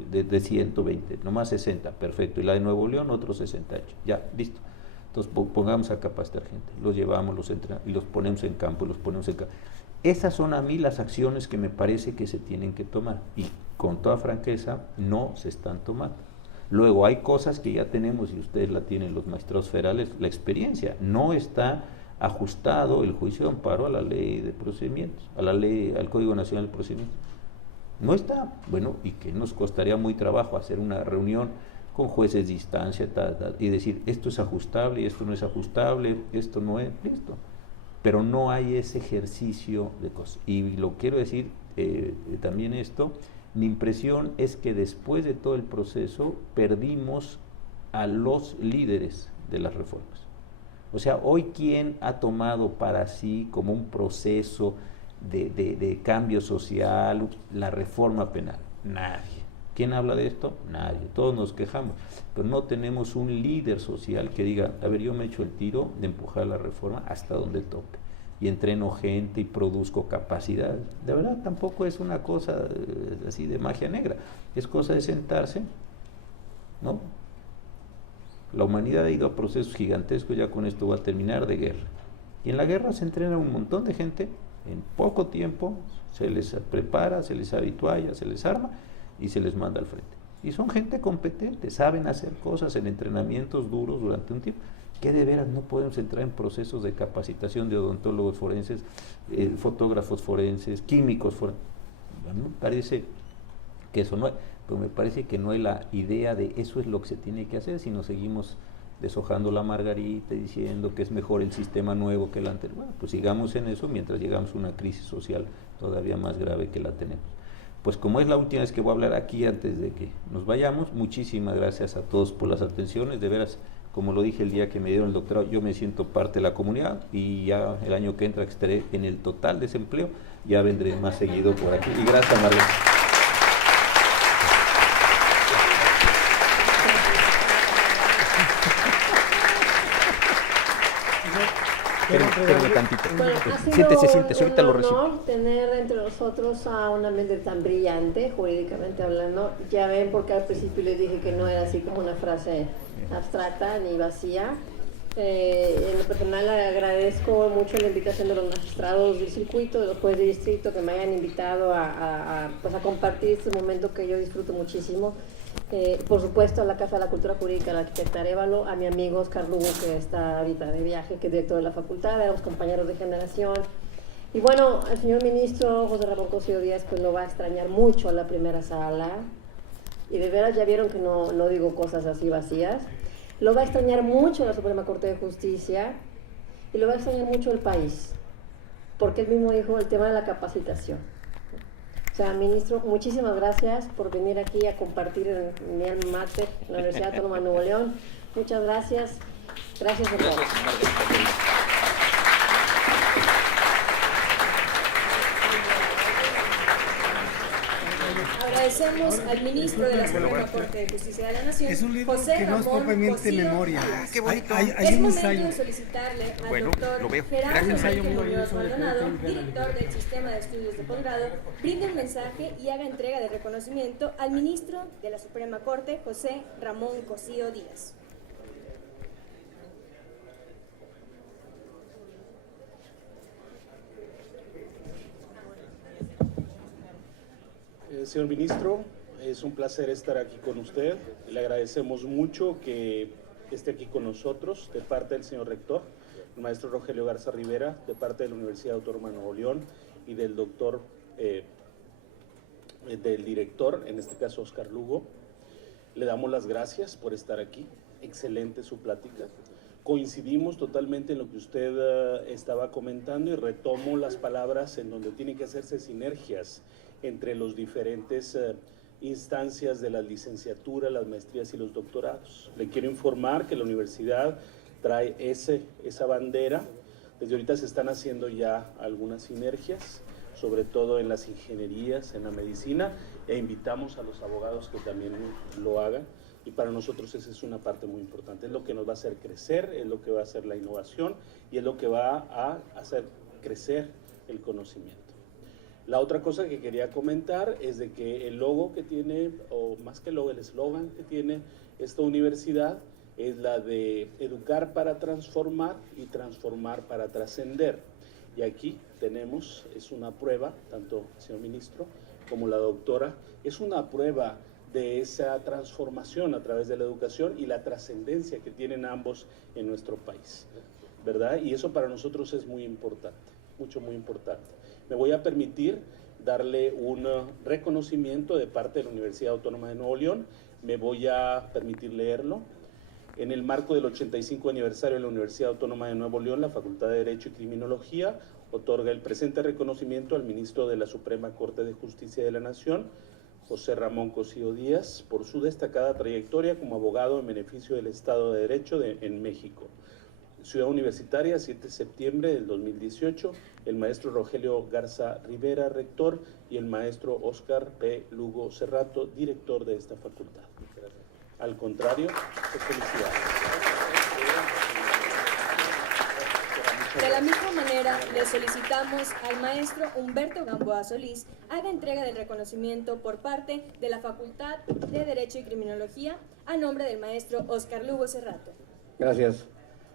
De 120, nomás 60, perfecto. Y la de Nuevo León, otros 68. Ya, listo. Entonces, pongamos a capacitar gente. Los llevamos, los entrenamos y los ponemos en campo, Esas son a mí las acciones que me parece que se tienen que tomar. Y con toda franqueza, no se están tomando. Luego, hay cosas que ya tenemos, y ustedes la tienen, los magistrados federales, la experiencia. No está ajustado el juicio de amparo a la ley de procedimientos, al Código Nacional de Procedimientos. No está, bueno, y que nos costaría muy trabajo hacer una reunión con jueces de instancia, y decir, esto es ajustable, esto no es ajustable, esto no es, listo. Pero no hay ese ejercicio de cosas. Y lo quiero decir también esto, mi impresión es que después de todo el proceso perdimos a los líderes de las reformas. O sea, hoy, ¿quién ha tomado para sí como un proceso de cambio social la reforma penal? Nadie. ¿Quién habla de esto? Nadie. Todos nos quejamos, pero no tenemos un líder social que diga, a ver, yo me echo el tiro de empujar la reforma hasta donde toque, y entreno gente y produzco capacidad. De verdad, tampoco es una cosa así de magia negra, es cosa de sentarse, ¿no? La humanidad ha ido a procesos gigantescos, ya con esto va a terminar, de guerra. Y en la guerra se entrena un montón de gente, en poco tiempo se les prepara, se les habitualla, se les arma y se les manda al frente. Y son gente competente, saben hacer cosas en entrenamientos duros durante un tiempo. Que de veras no podemos entrar en procesos de capacitación de odontólogos forenses, fotógrafos forenses, químicos forenses. A mí me parece que eso no es, pero me parece que no es la idea de eso es lo que se tiene que hacer, si nos seguimos deshojando la margarita y diciendo que es mejor el sistema nuevo que el anterior. Bueno, pues sigamos en eso mientras llegamos a una crisis social todavía más grave que la tenemos. Pues como es la última vez que voy a hablar aquí antes de que nos vayamos, muchísimas gracias a todos por las atenciones. De veras, como lo dije el día que me dieron el doctorado, yo me siento parte de la comunidad, y ya el año que entra, que estaré en el total desempleo, ya vendré más seguido por aquí. Y gracias, Marlene. Espérenme tantito. Bueno, ha sido Siéntese, ahorita lo recibo. un honor tener entre nosotros a una mente tan brillante, jurídicamente hablando. Ya ven porque al principio les dije que no era así como una frase abstracta ni vacía. En lo personal le agradezco mucho la invitación de los magistrados del circuito, de los jueces de distrito, que me hayan invitado a compartir este momento que yo disfruto muchísimo. Por supuesto, a la Casa de la Cultura Jurídica, a la arquitecta Arévalo, a mi amigo Oscar Lugo, que está ahorita de viaje, que es director de la facultad, a los compañeros de generación. Y bueno, al señor ministro José Ramón Cosío Díaz, pues lo va a extrañar mucho a la primera sala. Y de veras ya vieron que no digo cosas así vacías. Lo va a extrañar mucho la Suprema Corte de Justicia, y lo va a extrañar mucho el país, porque él mismo dijo el tema de la capacitación. O sea, ministro, muchísimas gracias por venir aquí a compartir en mi alma mater, la Universidad Autónoma de Nuevo León. Muchas gracias. Gracias a todos. Agradecemos al ministro de la Suprema Corte de Justicia de la Nación, es un libro José que no es Ramón propiamente Cosío memoria. Díaz. Qué bonito. Es Hay un momento ensayo. de solicitarle al Bueno, doctor lo veo. Gerardo Ensayo Enrique mío Muñoz sobre Maldonado, Puente director del Sistema de Estudios de Posgrado, brinde un mensaje y haga entrega de reconocimiento al ministro de la Suprema Corte, José Ramón Cosío Díaz. Señor ministro, es un placer estar aquí con usted. Le agradecemos mucho que esté aquí con nosotros de parte del señor rector, el maestro Rogelio Garza Rivera, de parte de la Universidad Autónoma de Nuevo León, y del doctor, del director, en este caso Oscar Lugo. Le damos las gracias por estar aquí. Excelente su plática. Coincidimos totalmente en lo que usted estaba comentando, y retomo las palabras en donde tienen que hacerse sinergias entre los diferentes instancias de la licenciatura, las maestrías y los doctorados. Le quiero informar que la universidad trae esa bandera. Desde ahorita se están haciendo ya algunas sinergias, sobre todo en las ingenierías, en la medicina, e invitamos a los abogados que también lo hagan. Y para nosotros esa es una parte muy importante, es lo que nos va a hacer crecer, es lo que va a hacer la innovación y es lo que va a hacer crecer el conocimiento. La otra cosa que quería comentar es de que el logo que tiene, o más que el logo, el eslogan que tiene esta universidad es la de educar para transformar y transformar para trascender. Y aquí tenemos, es una prueba, tanto el señor ministro como la doctora, es una prueba de esa transformación a través de la educación y la trascendencia que tienen ambos en nuestro país, ¿verdad? Y eso para nosotros es muy importante, muy importante. Me voy a permitir darle un reconocimiento de parte de la Universidad Autónoma de Nuevo León, me voy a permitir leerlo. En el marco del 85 aniversario de la Universidad Autónoma de Nuevo León, la Facultad de Derecho y Criminología otorga el presente reconocimiento al ministro de la Suprema Corte de Justicia de la Nación, José Ramón Cosío Díaz, por su destacada trayectoria como abogado en beneficio del Estado de Derecho en México. Ciudad Universitaria, 7 de septiembre del 2018, el maestro Rogelio Garza Rivera, rector, y el maestro Óscar P. Lugo Cerrato, director de esta facultad. Al contrario, felicidades. De la misma manera, le solicitamos al maestro Humberto Gamboa Solís haga entrega del reconocimiento por parte de la Facultad de Derecho y Criminología a nombre del maestro Óscar Lugo Cerrato. Gracias.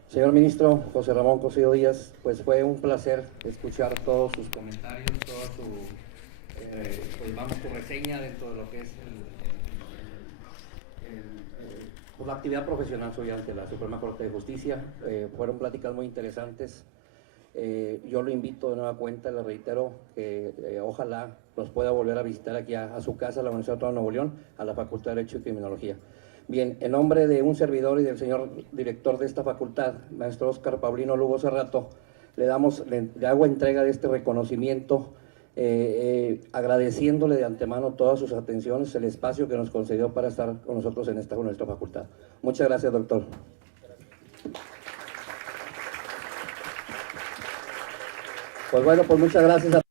Señor ministro José Ramón Cosío Díaz, pues fue un placer escuchar todos sus comentarios, toda su reseña dentro de lo que es la actividad profesional suya ante la Suprema Corte de Justicia. Fueron pláticas muy interesantes. Yo lo invito de nueva cuenta, le reitero que ojalá nos pueda volver a visitar aquí a su casa, a la Universidad Autónoma de Nuevo León, a la Facultad de Derecho y Criminología. Bien, en nombre de un servidor y del señor director de esta facultad, maestro Óscar Paulino Lugo Cerrato, le hago entrega de este reconocimiento, agradeciéndole de antemano todas sus atenciones, el espacio que nos concedió para estar con nosotros en nuestra facultad. Muchas gracias, doctor. Pues bueno, pues muchas gracias a